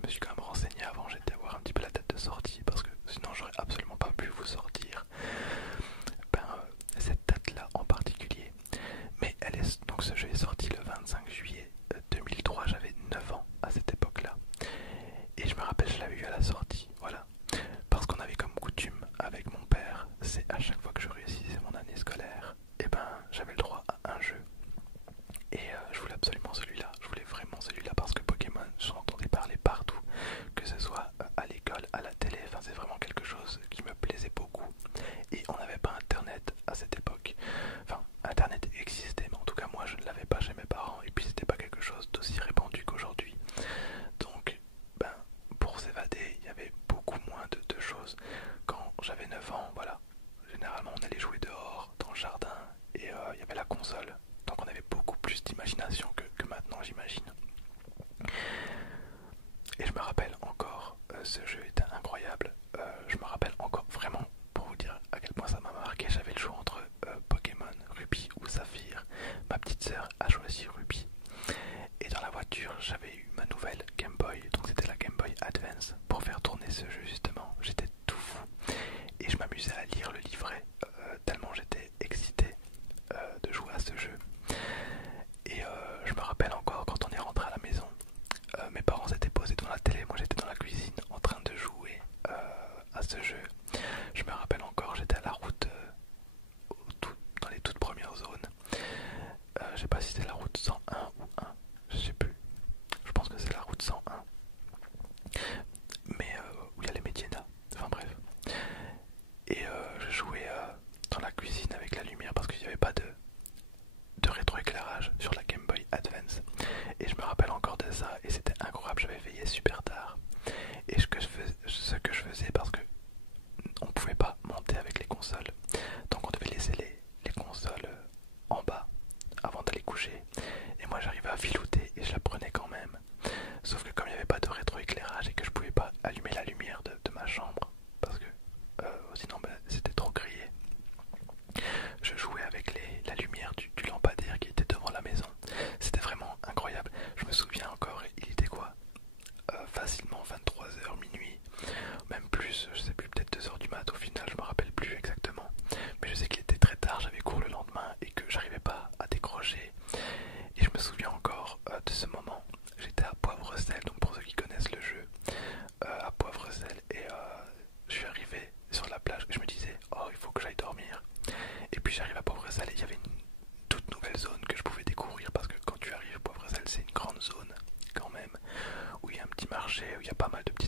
me suis quand même renseigné avant, j'étais à voir un petit peu la date de sortie parce que sinon j'aurais absolument pas pu vous sortir cette date là en particulier. Mais donc ce jeu est sorti le 25 juillet 2003, j'avais 9 ans à cette époque là. Et je me rappelle, je l'avais eu à la sortie, voilà. Parce qu'on avait comme coutume avec mon père, c'est à chaque fois que je réussissais mon année scolaire, et ben j'avais le droit à un jeu. Et je voulais absolument celui-là, je voulais vraiment celui-là parce que Pokémon, j'en entendais parler partout, que ce soit à l'école, à la télé, enfin c'est vraiment quelque chose qui me plaisait beaucoup. Et on n'avait pas internet à cette époque, enfin internet existait, mais en tout cas moi je ne l'avais pas chez mes parents, et puis c'était pas quelque chose d'aussi répandu qu'aujourd'hui. Donc pour s'évader, il y avait beaucoup moins de choses. Quand j'avais 9 ans, voilà, généralement on allait jouer dehors, dans le jardin, et il y avait la console. Donc on avait beaucoup plus d'imagination que maintenant, j'imagine. Et je me rappelle encore, ce jeu était incroyable. Je me rappelle encore vraiment, pour vous dire à quel point ça m'a marqué, j'avais le choix entre Pokémon, Ruby ou Saphir. Ma petite sœur a choisi Ruby. Et dans la voiture, j'avais eu ma nouvelle Game Boy, donc c'était la Game Boy Advance, pour faire tourner ce jeu justement. J'étais tout fou. Et je m'amusais à lire le livret, tellement j'étais excité de jouer à ce jeu. Et je me rappelle encore quand on est rentré à la maison, mes parents s'étaient posés devant la télé, moi j'étais dans la cuisine en train de jouer à ce jeu. Je me rappelle encore, j'étais à la route, dans les toutes premières zones. Je sais pas si c'était la route 101 ou 1, je sais plus. Je pense que c'est la route 101. Mais où il y a les médiénas, enfin bref. Et je jouais dans la cuisine avec la lumière parce qu'il n'y avait pas de rétroéclairage sur la Game Boy Advance. Et je me rappelle encore de ça et c'était incroyable, j'avais veillé super tard. Et ce que je faisais, parce que on pouvait pas monter avec les consoles, donc on devait laisser les consoles en bas avant d'aller coucher. Et moi j'arrivais à filouter et je la prenais quand même. Sauf que comme il n'y avait pas de rétroéclairage et que je pouvais pas allumer la lumière de ma chambre, parce que sinon c'était trop grillé, je jouais avec la lumière du lampadaire qui était devant la maison. C'était vraiment incroyable. Je me souviens encore, il était quoi, facilement 23h, minuit, même plus, je sais plus, peut-être 2h du mat au final, je me rappelle plus exactement. Mais je sais qu'il était très tard, j'avais cours le lendemain et que j'arrivais pas à décrocher. Et je me souviens encore de ce moment. J'étais à Poivre-Sel, donc pour ceux qui connaissent le jeu, à Poivre-Sel, et je suis arrivé sur la plage et je me disais, oh il faut que j'aille dormir. Et puis j'arrive à Poivre-Sel et il y avait une toute nouvelle zone que je pouvais découvrir parce que quand tu arrives à Poivre-Sel, c'est une grande zone quand même, où il y a un petit marché, où il y a pas mal de petits